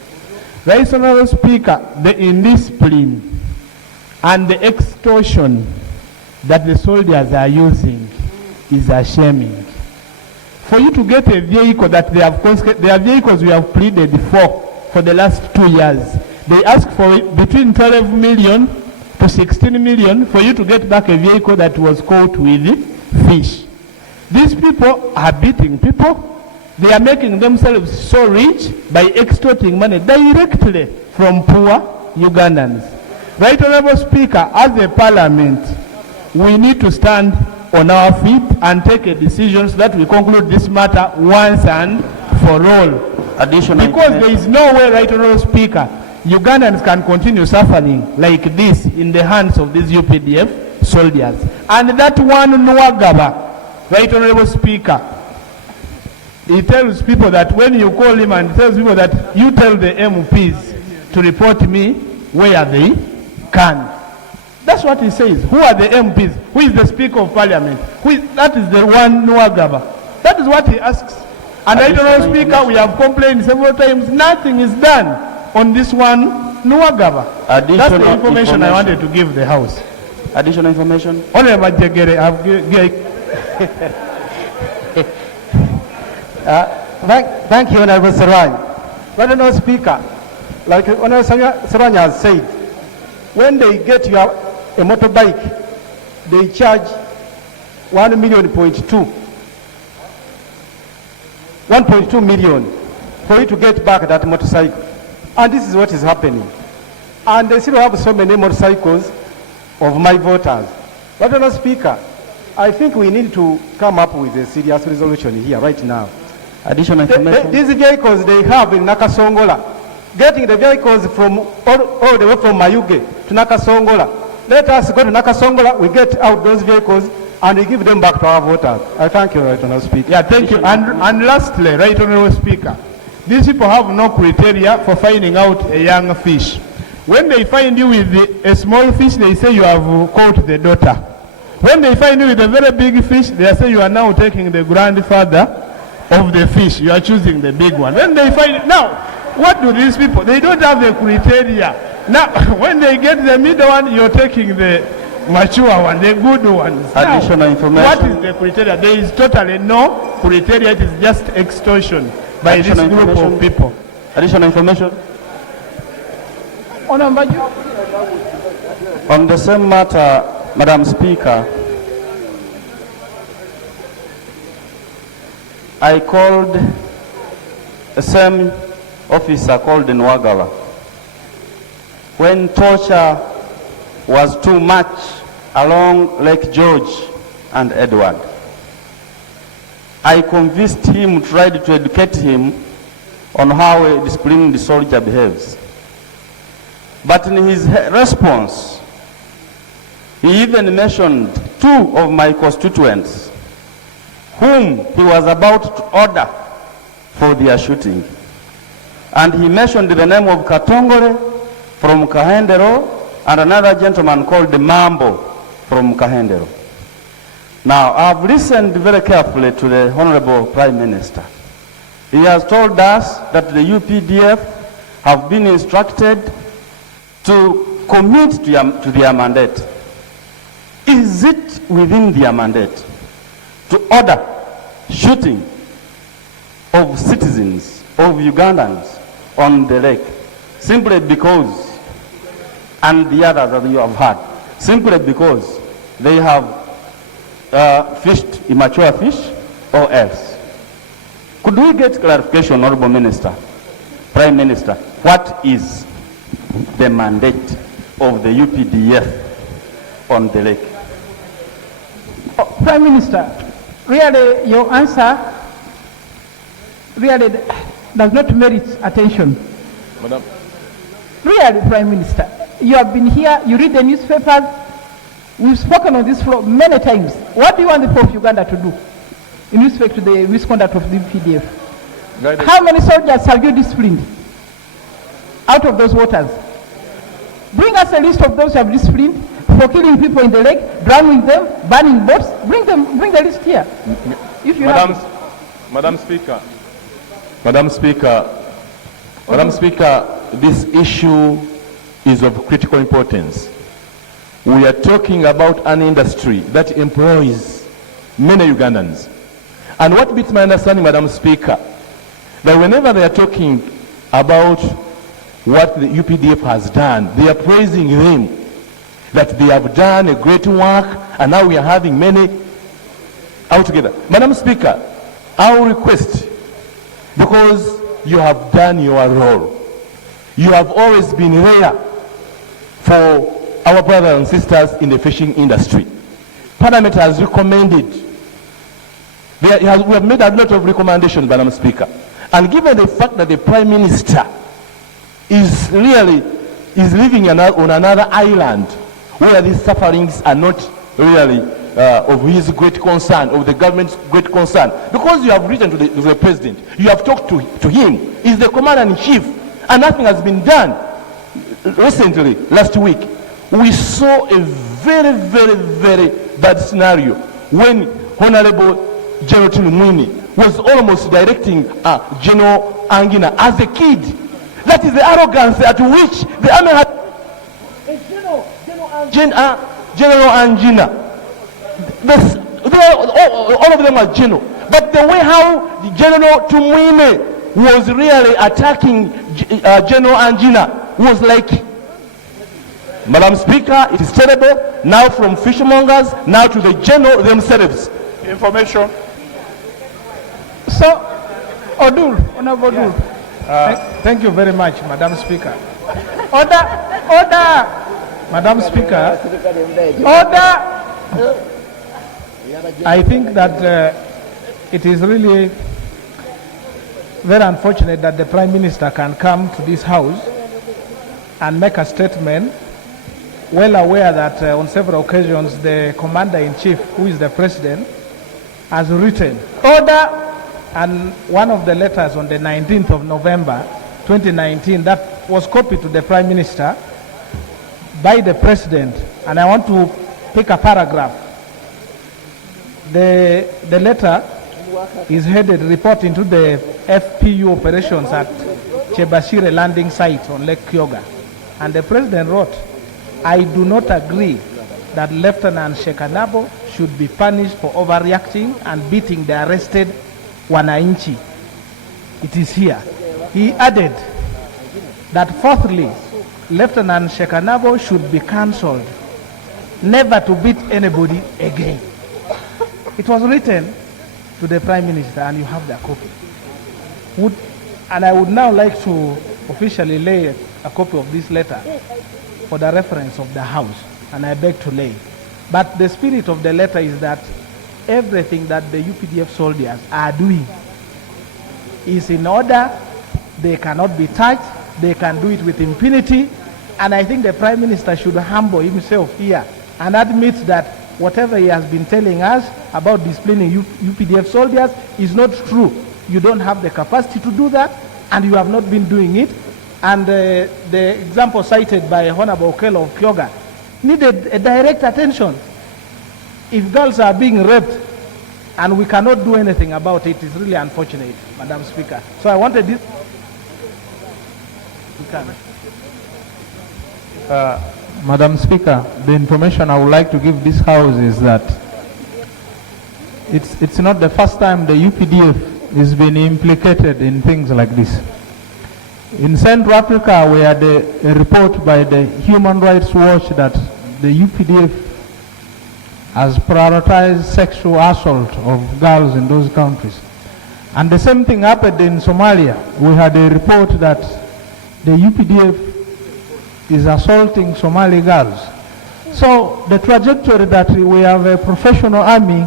Right Honorable Speaker, the indiscipline and the extortion that the soldiers are using is shaming. For you to get a vehicle that they have, their vehicles we have pleaded for the last 2 years, they ask for between 12 million to 16 million for you to get back a vehicle that was caught with fish. These people are beating people. They are making themselves so rich by extorting money directly from poor Ugandans. Right Honorable Speaker, as a parliament, we need to stand on our feet and take a decision so that we conclude this matter once and for all. Because there is no way, Right Honorable Speaker, Ugandans can continue suffering like this in the hands of these UPDF soldiers. And that one Nwagaba, Right Honorable Speaker, he tells people that when you call him and tells people that you tell the MPs to report me where they can. That's what he says. Who are the MPs? Who is the Speaker of Parliament? That is the one Nwagaba. That is what he asks. And Right Honorable Speaker, we have complained several times. Nothing is done on this one Nwagaba. That's the information I wanted to give the House. Additional information? Honorable Jegere, thank you, Honorable Sarai. Right Honorable Speaker, like Honorable Saranya has said, when they get a motorbike, they charge 1.2 million for you to get back that motorcycle. And this is what is happening. And they still have so many motorcycles of my voters. But Honorable Speaker, I think we need to come up with a serious resolution here right now. Additional information? These vehicles they have in Nakasongola, getting the vehicles from all the way from Mayuge to Nakasongola. Let us go to Nakasongola, we get out those vehicles and we give them back to our voters. I thank you, Right Honorable Speaker. Yeah, thank you. And lastly, Right Honorable Speaker, these people have no criteria for finding out a young fish. When they find you with a small fish, they say you have caught the daughter. When they find you with a very big fish, they say you are now taking the grandfather of the fish. You are choosing the big one. When they find it, now, what do these people? They don't have the criteria. Now, when they get the middle one, you're taking the mature one, the good ones. Additional information? What is the criteria? There is totally no criteria. It is just extortion by this group of people. Additional information? On the same matter, Madam Speaker, I called the same officer called Nwagala. When torture was too much along Lake George and Edward, I convinced him, tried to educate him on how a disciplined soldier behaves. But in his response, he even mentioned 2 of my constituents whom he was about to order for their shooting. And he mentioned the name of Katongore from Kahendero and another gentleman called Mambo from Kahendero. Now, I've listened very carefully to the Honorable Prime Minister. He has told us that the UPDF have been instructed to commit to their mandate. Is it within their mandate to order shooting of citizens, of Ugandans on the lake, simply because, and the others that you have heard, simply because they have fished immature fish or else? Could we get clarification, Honorable Minister, Prime Minister, what is the mandate of the UPDF on the lake? Prime Minister, really your answer really does not merit attention. Madam. Really, Prime Minister, you have been here, you read the newspapers, we've spoken on this floor many times. What do you want the people of Uganda to do in respect to the misconduct of the UPDF? How many soldiers have you disciplined out of those waters? Bring us a list of those you have disciplined for killing people in the lake, drowning them, burning boats. Bring the list here. If you Madam Speaker, this issue is of critical importance. We are talking about an industry that employs many Ugandans. And what beats my understanding, Madam Speaker, that whenever they are talking about what the UPDF has done, they are praising them, that they have done a great work, and now we are having many altogether. Madam Speaker, I will request, because you have done your role, you have always been there for our brothers and sisters in the fishing industry. Parliament has recommended, we have made a lot of recommendations, Madam Speaker, and given the fact that the Prime Minister is living on another island where these sufferings are not really of his great concern, of the government's great concern, because you have written to the President, you have talked to him, he's the Commander-in-Chief, and nothing has been done. Recently, last week, we saw a very, very, very bad scenario when Honorable General Mwini was almost directing General Angina as a kid. That is the arrogance at which the army had. General Angina. All of them are general. But the way how General Tumwine was really attacking General Angina was like, Madam Speaker, it is terrible. Now from fishmongers, now to the general themselves. Information. So, Honorable Odur. Thank you very much, Madam Speaker. Order. Madam Speaker, order. I think that it is really very unfortunate that the Prime Minister can come to this house and make a statement, well aware that on several occasions the Commander-in-Chief, who is the President, has written order, and one of the letters on the 19th of November 2019 that was copied to the Prime Minister by the President, and I want to pick a paragraph. The letter is headed report into the FPU operations at Chebashire landing site on Lake Kyoga, and the President wrote, I do not agree that Lieutenant Shekanabo should be punished for overreacting and beating the arrested Wananchi. It is here. He added that fourthly, Lieutenant Shekanabo should be cancelled, never to beat anybody again. It was written to the Prime Minister, and you have the copy. And I would now like to officially lay a copy of this letter for the reference of the House, and I beg to lay. But the spirit of the letter is that everything that the UPDF soldiers are doing is in order. They cannot be touched. They can do it with impunity. And I think the Prime Minister should humble himself here and admit that whatever he has been telling us about disciplining UPDF soldiers is not true. You don't have the capacity to do that, and you have not been doing it. And the example cited by Honorable Okello of Kyoga needed a direct attention. If girls are being raped and we cannot do anything about it, it's really unfortunate, Madam Speaker. So I wanted this. Madam Speaker, the information I would like to give this House is that it's not the first time the UPDF is being implicated in things like this. In Central Africa, we had a report by the Human Rights Watch that the UPDF has prioritized sexual assault of girls in those countries. And the same thing happened in Somalia. We had a report that the UPDF is assaulting Somali girls. So the trajectory that we have a professional army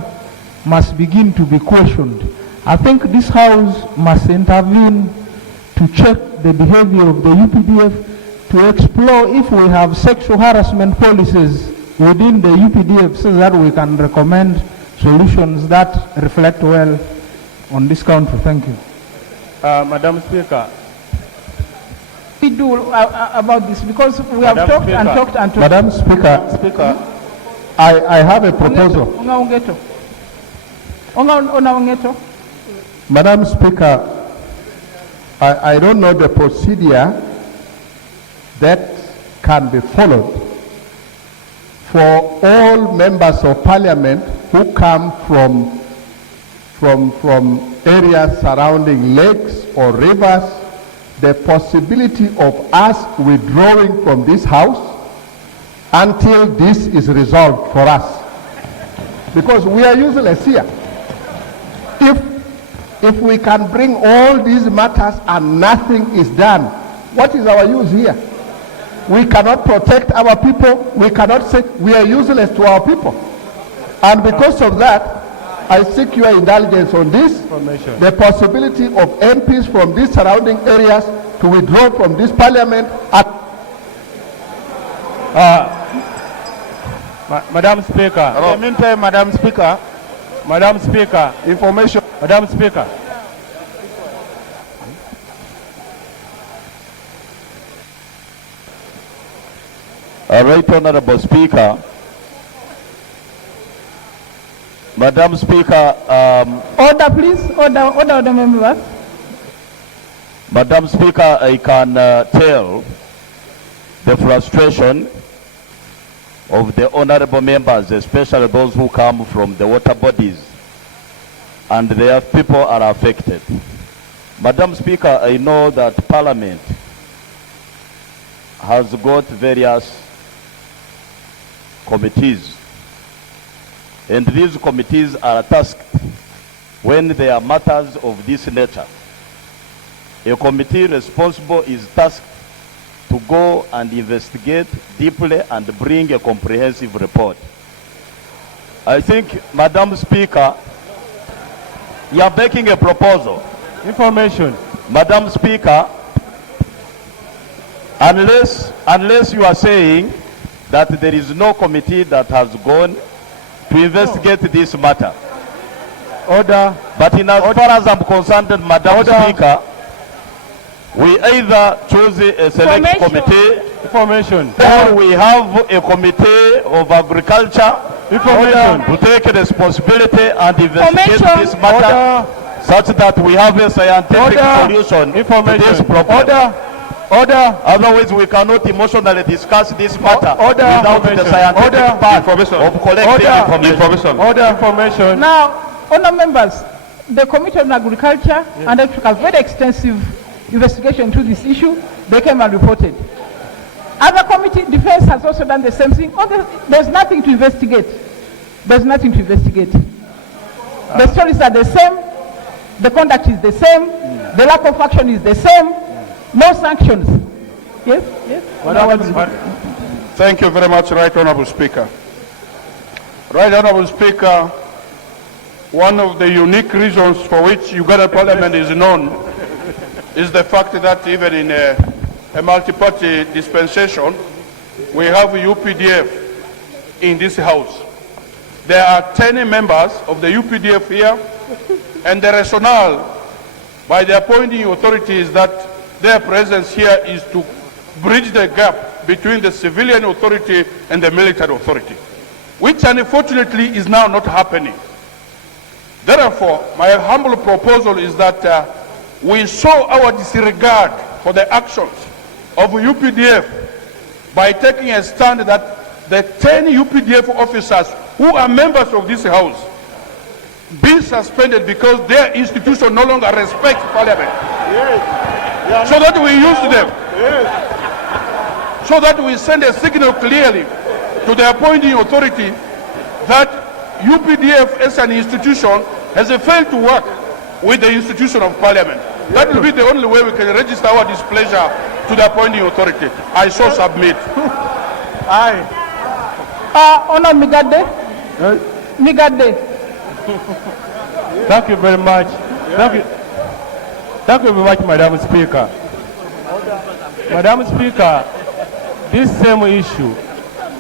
must begin to be questioned. I think this House must intervene to check the behavior of the UPDF, to explore if we have sexual harassment policies within the UPDF so that we can recommend solutions that reflect well on this country. Thank you. Madam Speaker. We do about this because we have talked and talked and talked. Madam Speaker, I have a proposal. Madam Speaker, I don't know the procedure that can be followed for all members of parliament who come from areas surrounding lakes or rivers, the possibility of us withdrawing from this house until this is resolved for us. Because we are useless here. If we can bring all these matters and nothing is done, what is our use here? We cannot protect our people. We cannot say we are useless to our people. And because of that, I seek your indulgence on this, the possibility of MPs from these surrounding areas to withdraw from this parliament. Madam Speaker. In the meantime, Madam Speaker, information. Madam Speaker. Right Honorable Speaker. Madam Speaker. Order, please. Order the members. Madam Speaker, I can tell the frustration of the honorable members, especially those who come from the water bodies, and their people are affected. Madam Speaker, I know that Parliament has got various committees, and these committees are tasked when there are matters of this nature. A committee responsible is tasked to go and investigate deeply and bring a comprehensive report. I think, Madam Speaker, you are making a proposal. Information. Madam Speaker, unless you are saying that there is no committee that has gone to investigate this matter. Order. But in as far as I'm concerned, Madam Speaker, we either choose a select committee, or we have a committee of agriculture to take responsibility and investigate this matter such that we have a scientific solution to this problem. Otherwise, we cannot emotionally discuss this matter without the scientific part of collecting information. Now, honour members, the Committee on Agriculture undertook a very extensive investigation into this issue. They came and reported. Other committee, defense has also done the same thing. There's nothing to investigate. There's nothing to investigate. The stories are the same. The conduct is the same. The lack of action is the same. No sanctions. Yes? Yes? Thank you very much, Right Honourable Speaker. Right Honourable Speaker, one of the unique reasons for which Uganda Parliament is known is the fact that even in a multi-party dispensation, we have UPDF in this house. There are 10 members of the UPDF here, and the rationale by the appointing authority is that their presence here is to bridge the gap between the civilian authority and the military authority, which unfortunately is now not happening. Therefore, my humble proposal is that we show our disregard for the actions of UPDF by taking a stand that the 10 UPDF officers who are members of this house be suspended because their institution no longer respects parliament. So that we use them. So that we send a signal clearly to the appointing authority that UPDF as an institution has failed to work with the institution of parliament. That will be the only way we can register our displeasure to the appointing authority. I so submit. Aye. Honor Migade. Migade. Thank you very much. Thank you very much, Madam Speaker. Madam Speaker, this same issue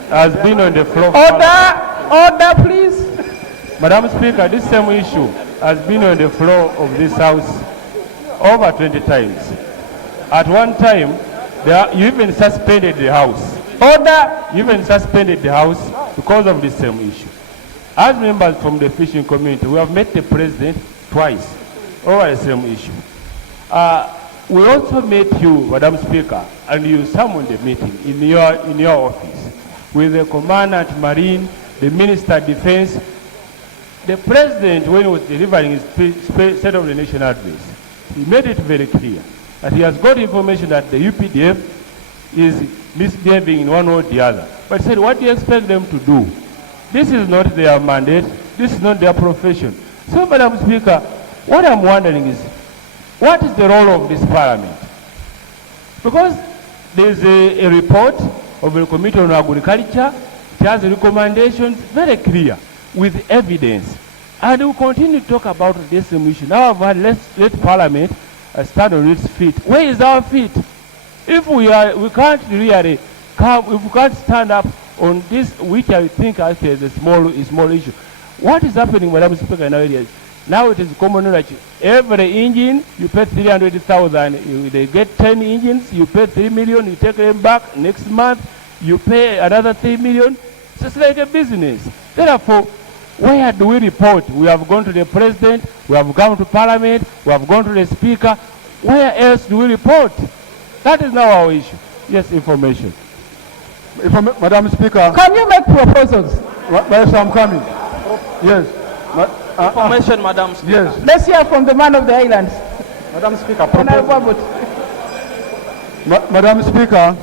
has been on the floor. Order, please. Madam Speaker, this same issue has been on the floor of this House over 20 times. At one time, you even suspended the House. Order. You even suspended the House because of this same issue. As members from the fishing community, we have met the President twice over the same issue. We also met you, Madam Speaker, and you summoned the meeting in your office with the Commandant Marine, the Minister of Defense. The President, when he was delivering his State of the Nation address, he made it very clear that he has got information that the UPDF is misbehaving in one or the other. But he said, what do you expect them to do? This is not their mandate. This is not their profession. So, Madam Speaker, what I'm wondering is, what is the role of this parliament? Because there's a report of the Committee on Agriculture. It has recommendations very clear with evidence. And we'll continue to talk about this issue. Now, let Parliament stand on its feet. Where is our feet? If we can't really come, if we can't stand up on this, which I think actually is a small issue. What is happening, Madam Speaker, in our areas? Now it is common knowledge. Every engine, you pay 300,000. They get 10 engines, you pay 3 million, you take them back. Next month, you pay another 3 million. It's just like a business. Therefore, where do we report? We have gone to the President, we have gone to Parliament, we have gone to the Speaker. Where else do we report? That is now our issue. Yes, information. Madam Speaker. Can you make proposals? Yes, I'm coming. Yes. Information, Madam Speaker. Yes. Let's hear from the man of the islands. Madam Speaker. Madam Speaker.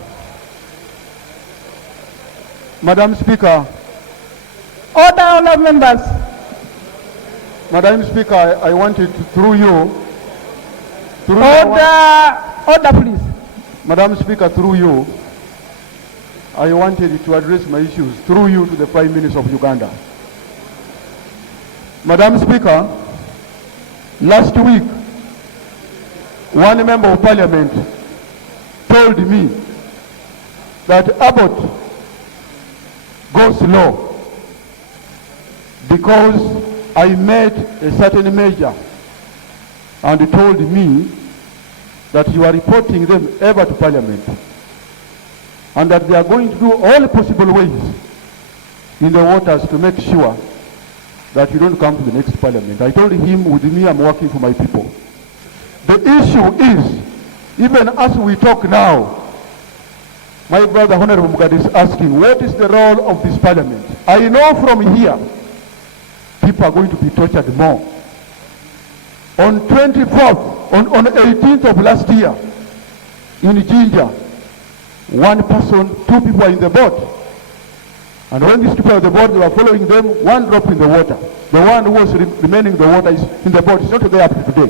Madam Speaker. Order, members. Madam Speaker, I wanted to, through you. Order, please. Madam Speaker, through you, I wanted to address my issues through you to the Prime Minister of Uganda. Madam Speaker, last week, one member of Parliament told me that Abbott goes low because I made a certain measure, and he told me that you are reporting them ever to Parliament and that they are going to do all possible ways in the waters to make sure that you don't come to the next Parliament. I told him, with me, I'm working for my people. The issue is, even as we talk now, my brother Honorable Mugad is asking, what is the role of this Parliament? I know from here, people are going to be tortured more. On 24th, on 18th of last year, in Jinja, one person, two people are in the boat. And when these people are in the boat, they were following them, one drop in the water. The one who was remaining in the water is in the boat. It's not there up to today.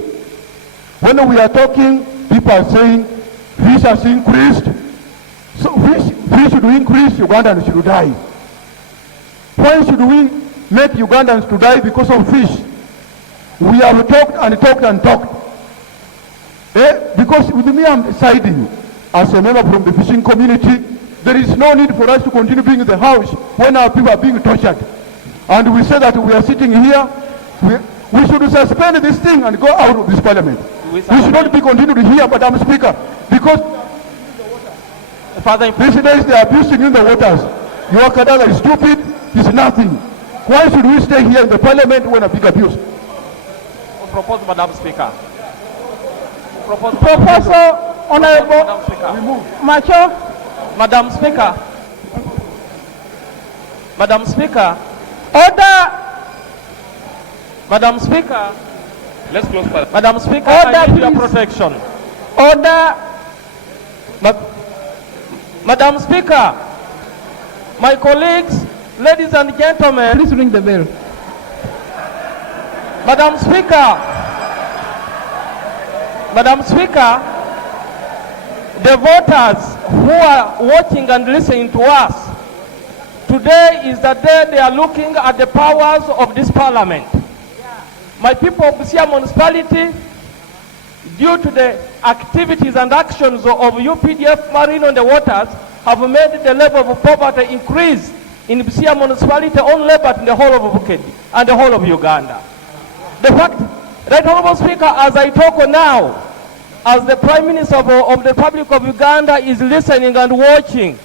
When we are talking, people are saying, fish has increased. So fish should increase, Ugandans should die. Why should we make Ugandans to die because of fish? We have talked and talked and talked. Because with me, I'm deciding, as a member from the fishing community, there is no need for us to continue being in the house when our people are being tortured. And we say that we are sitting here, we should suspend this thing and go out of this Parliament. We should not be continued here, Madam Speaker, because these days they are abusing in the waters. Your Kadanga is stupid, is nothing. Why should we stay here in the Parliament when a big abuse? Propose, Madam Speaker. Proposal Honorable Macho. Madam Speaker. Madam Speaker. Order. Madam Speaker. Let's close. Madam Speaker, Order, I need your please. protection. Order. Madam Speaker, my colleagues, ladies and gentlemen. Please ring the bell. Madam Speaker. Madam Speaker, the voters who are watching and listening to us, today is the day they are looking at the powers of this parliament. My people of Busia municipality, due to the activities and actions of UPDF Marine on the waters, have made the level of poverty increase in Busia municipality only, but in the whole of Bukedi and the whole of Uganda. The fact, Right Honorable Speaker, as I talk now, as the Prime Minister of the Republic of Uganda is listening and watching,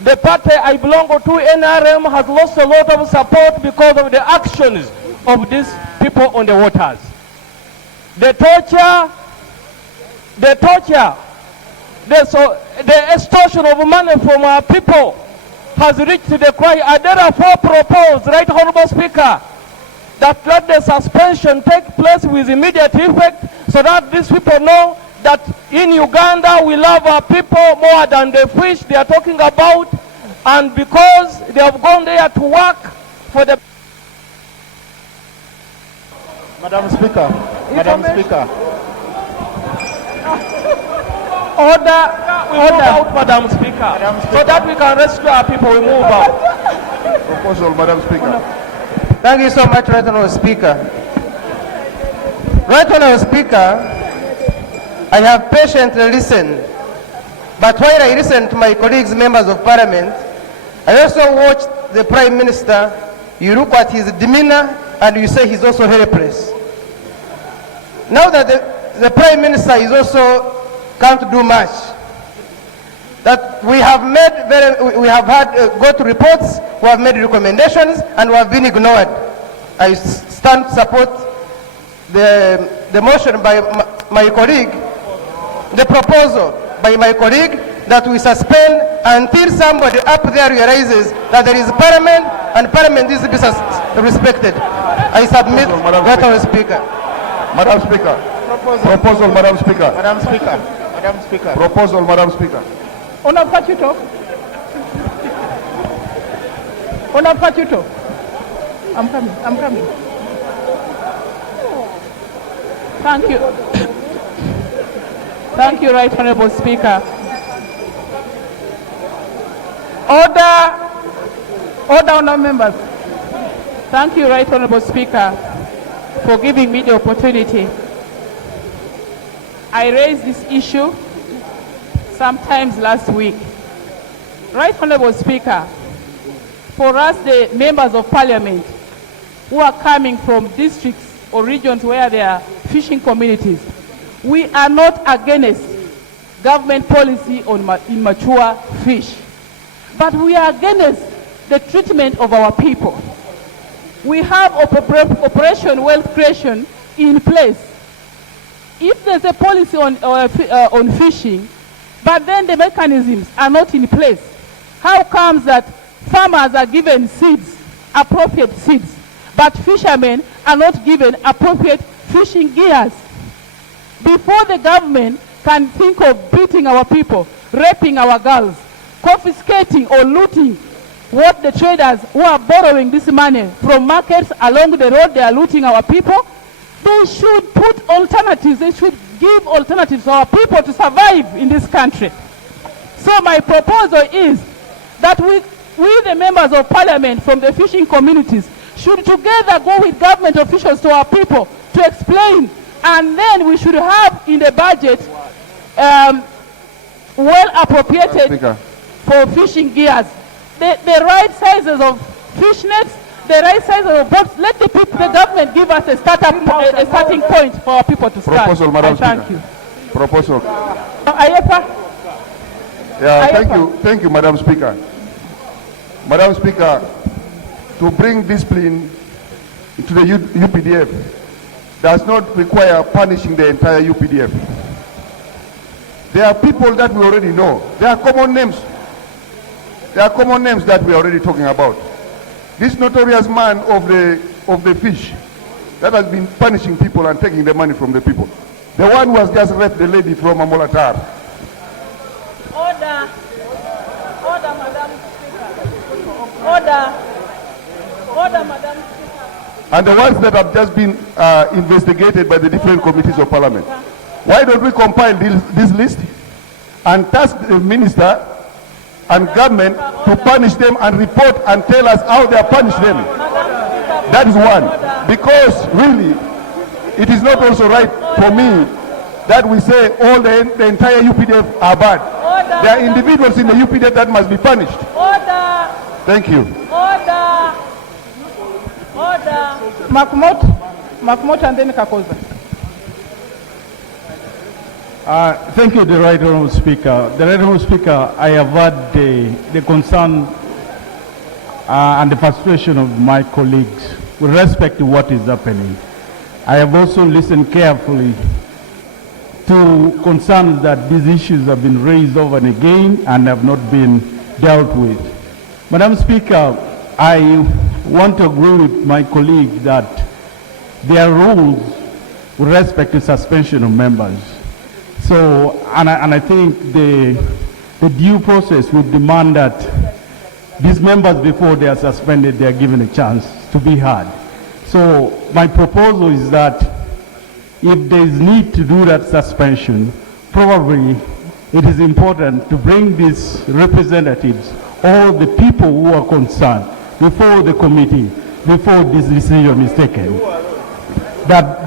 the party I belong to, NRM, has lost a lot of support because of the actions of these people on the waters. The torture, the extortion of money from our people has reached the cry. I therefore propose, Right Honorable Speaker, that let the suspension take place with immediate effect so that these people know that in Uganda we love our people more than the fish they are talking about, and because they have gone there to work for the... Madam Speaker, Madam Speaker. Order, we move out, Madam Speaker, so that we can rescue our people. We move out. Proposal, Madam Speaker. Thank you so much, Right Honourable Speaker. Right Honourable Speaker, I have patiently listened, but while I listened to my colleagues, members of Parliament, I also watched the Prime Minister. You look at his demeanour and you say he's also helpless. Now that the Prime Minister is also can't do much, that we have got reports, we have made recommendations, and we have been ignored. I stand to support the motion by my colleague, the proposal by my colleague that we suspend until somebody up there realizes that there is Parliament and Parliament is to be respected. I submit, Madam Speaker. Madam Speaker. Proposal, Madam Speaker. Madam Speaker. Madam Speaker. Proposal, Madam Speaker. Honorable Pachuto. Honorable Pachuto. I'm coming. Thank you. Thank you, Right Honorable Speaker. Order, honourable members. Thank you, Right Honorable Speaker, for giving me the opportunity. I raised this issue sometimes last week. Right Honorable Speaker, for us, the members of Parliament who are coming from districts or regions where there are fishing communities, we are not against government policy on immature fish, but we are against the treatment of our people. We have Operation Wealth Creation in place. If there's a policy on fishing, but then the mechanisms are not in place, how comes that farmers are given seeds, appropriate seeds, but fishermen are not given appropriate fishing gears? Before the government can think of beating our people, raping our girls, confiscating or looting what the traders who are borrowing this money from markets along the road, they are looting our people, they should put alternatives. They should give alternatives to our people to survive in this country. So my proposal is that we the members of Parliament from the fishing communities should together go with government officials to our people to explain, and then we should have in the budget well appropriated for fishing gears, the right sizes of fish nets, the right sizes of boats. Let the government give us a starting point for our people to start. Proposal, Madam Speaker. Thank you. Proposal. Ayepa. Yeah, thank you, Madam Speaker. Madam Speaker, to bring discipline to the UPDF does not require punishing the entire UPDF. There are people that we already know. There are common names. There are common names that we are already talking about. This notorious man of the fish that has been punishing people and taking the money from the people. The one who has just raped the lady from Amolatar. Order. Order, Madam Speaker. Order. Order, Madam Speaker. And the ones that have just been investigated by the different committees of parliament. Why don't we compile this list and task the minister and government to punish them and report and tell us how they are punished them? That is one. Because really, it is not also right for me that we say all the entire UPDF are bad. There are individuals in the UPDF that must be punished. Order. Thank you. Order. Order. Makmot and then Kakoza. Thank you, the Right Honourable Speaker. The Right Honourable Speaker, I have heard the concern and the frustration of my colleagues with respect to what is happening. I have also listened carefully to concerns that these issues have been raised over and again and have not been dealt with. Madam Speaker, I want to agree with my colleague that there are rules with respect to suspension of members. So, and I think the due process would demand that these members, before they are suspended, they are given a chance to be heard. So my proposal is that if there is need to do that suspension, probably it is important to bring these representatives, all the people who are concerned, before the committee, before this decision is taken. That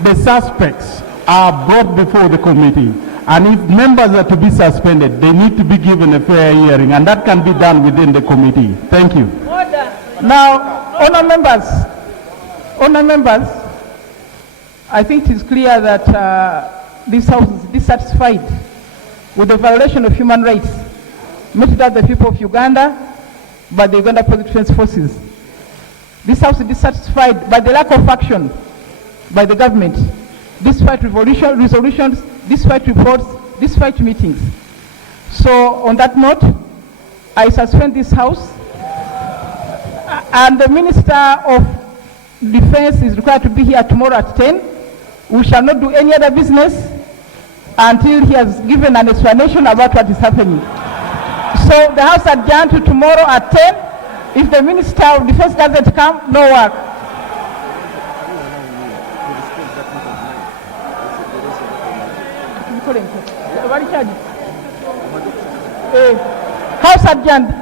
the suspects are brought before the committee, and if members are to be suspended, they need to be given a fair hearing, and that can be done within the committee. Thank you. Order. Now, honour members, I think it is clear that this House is dissatisfied with the violation of human rights meted at the people of Uganda by the Uganda Defence Forces. This House is dissatisfied by the lack of action by the government, despite resolutions, despite reports, despite meetings. So on that note, I suspend this House, and the Minister of Defense is required to be here tomorrow at 10. We shall not do any other business until he has given an explanation about what is happening. So the House adjourned to tomorrow at 10. If the Minister of Defense doesn't come, no work. House adjourned.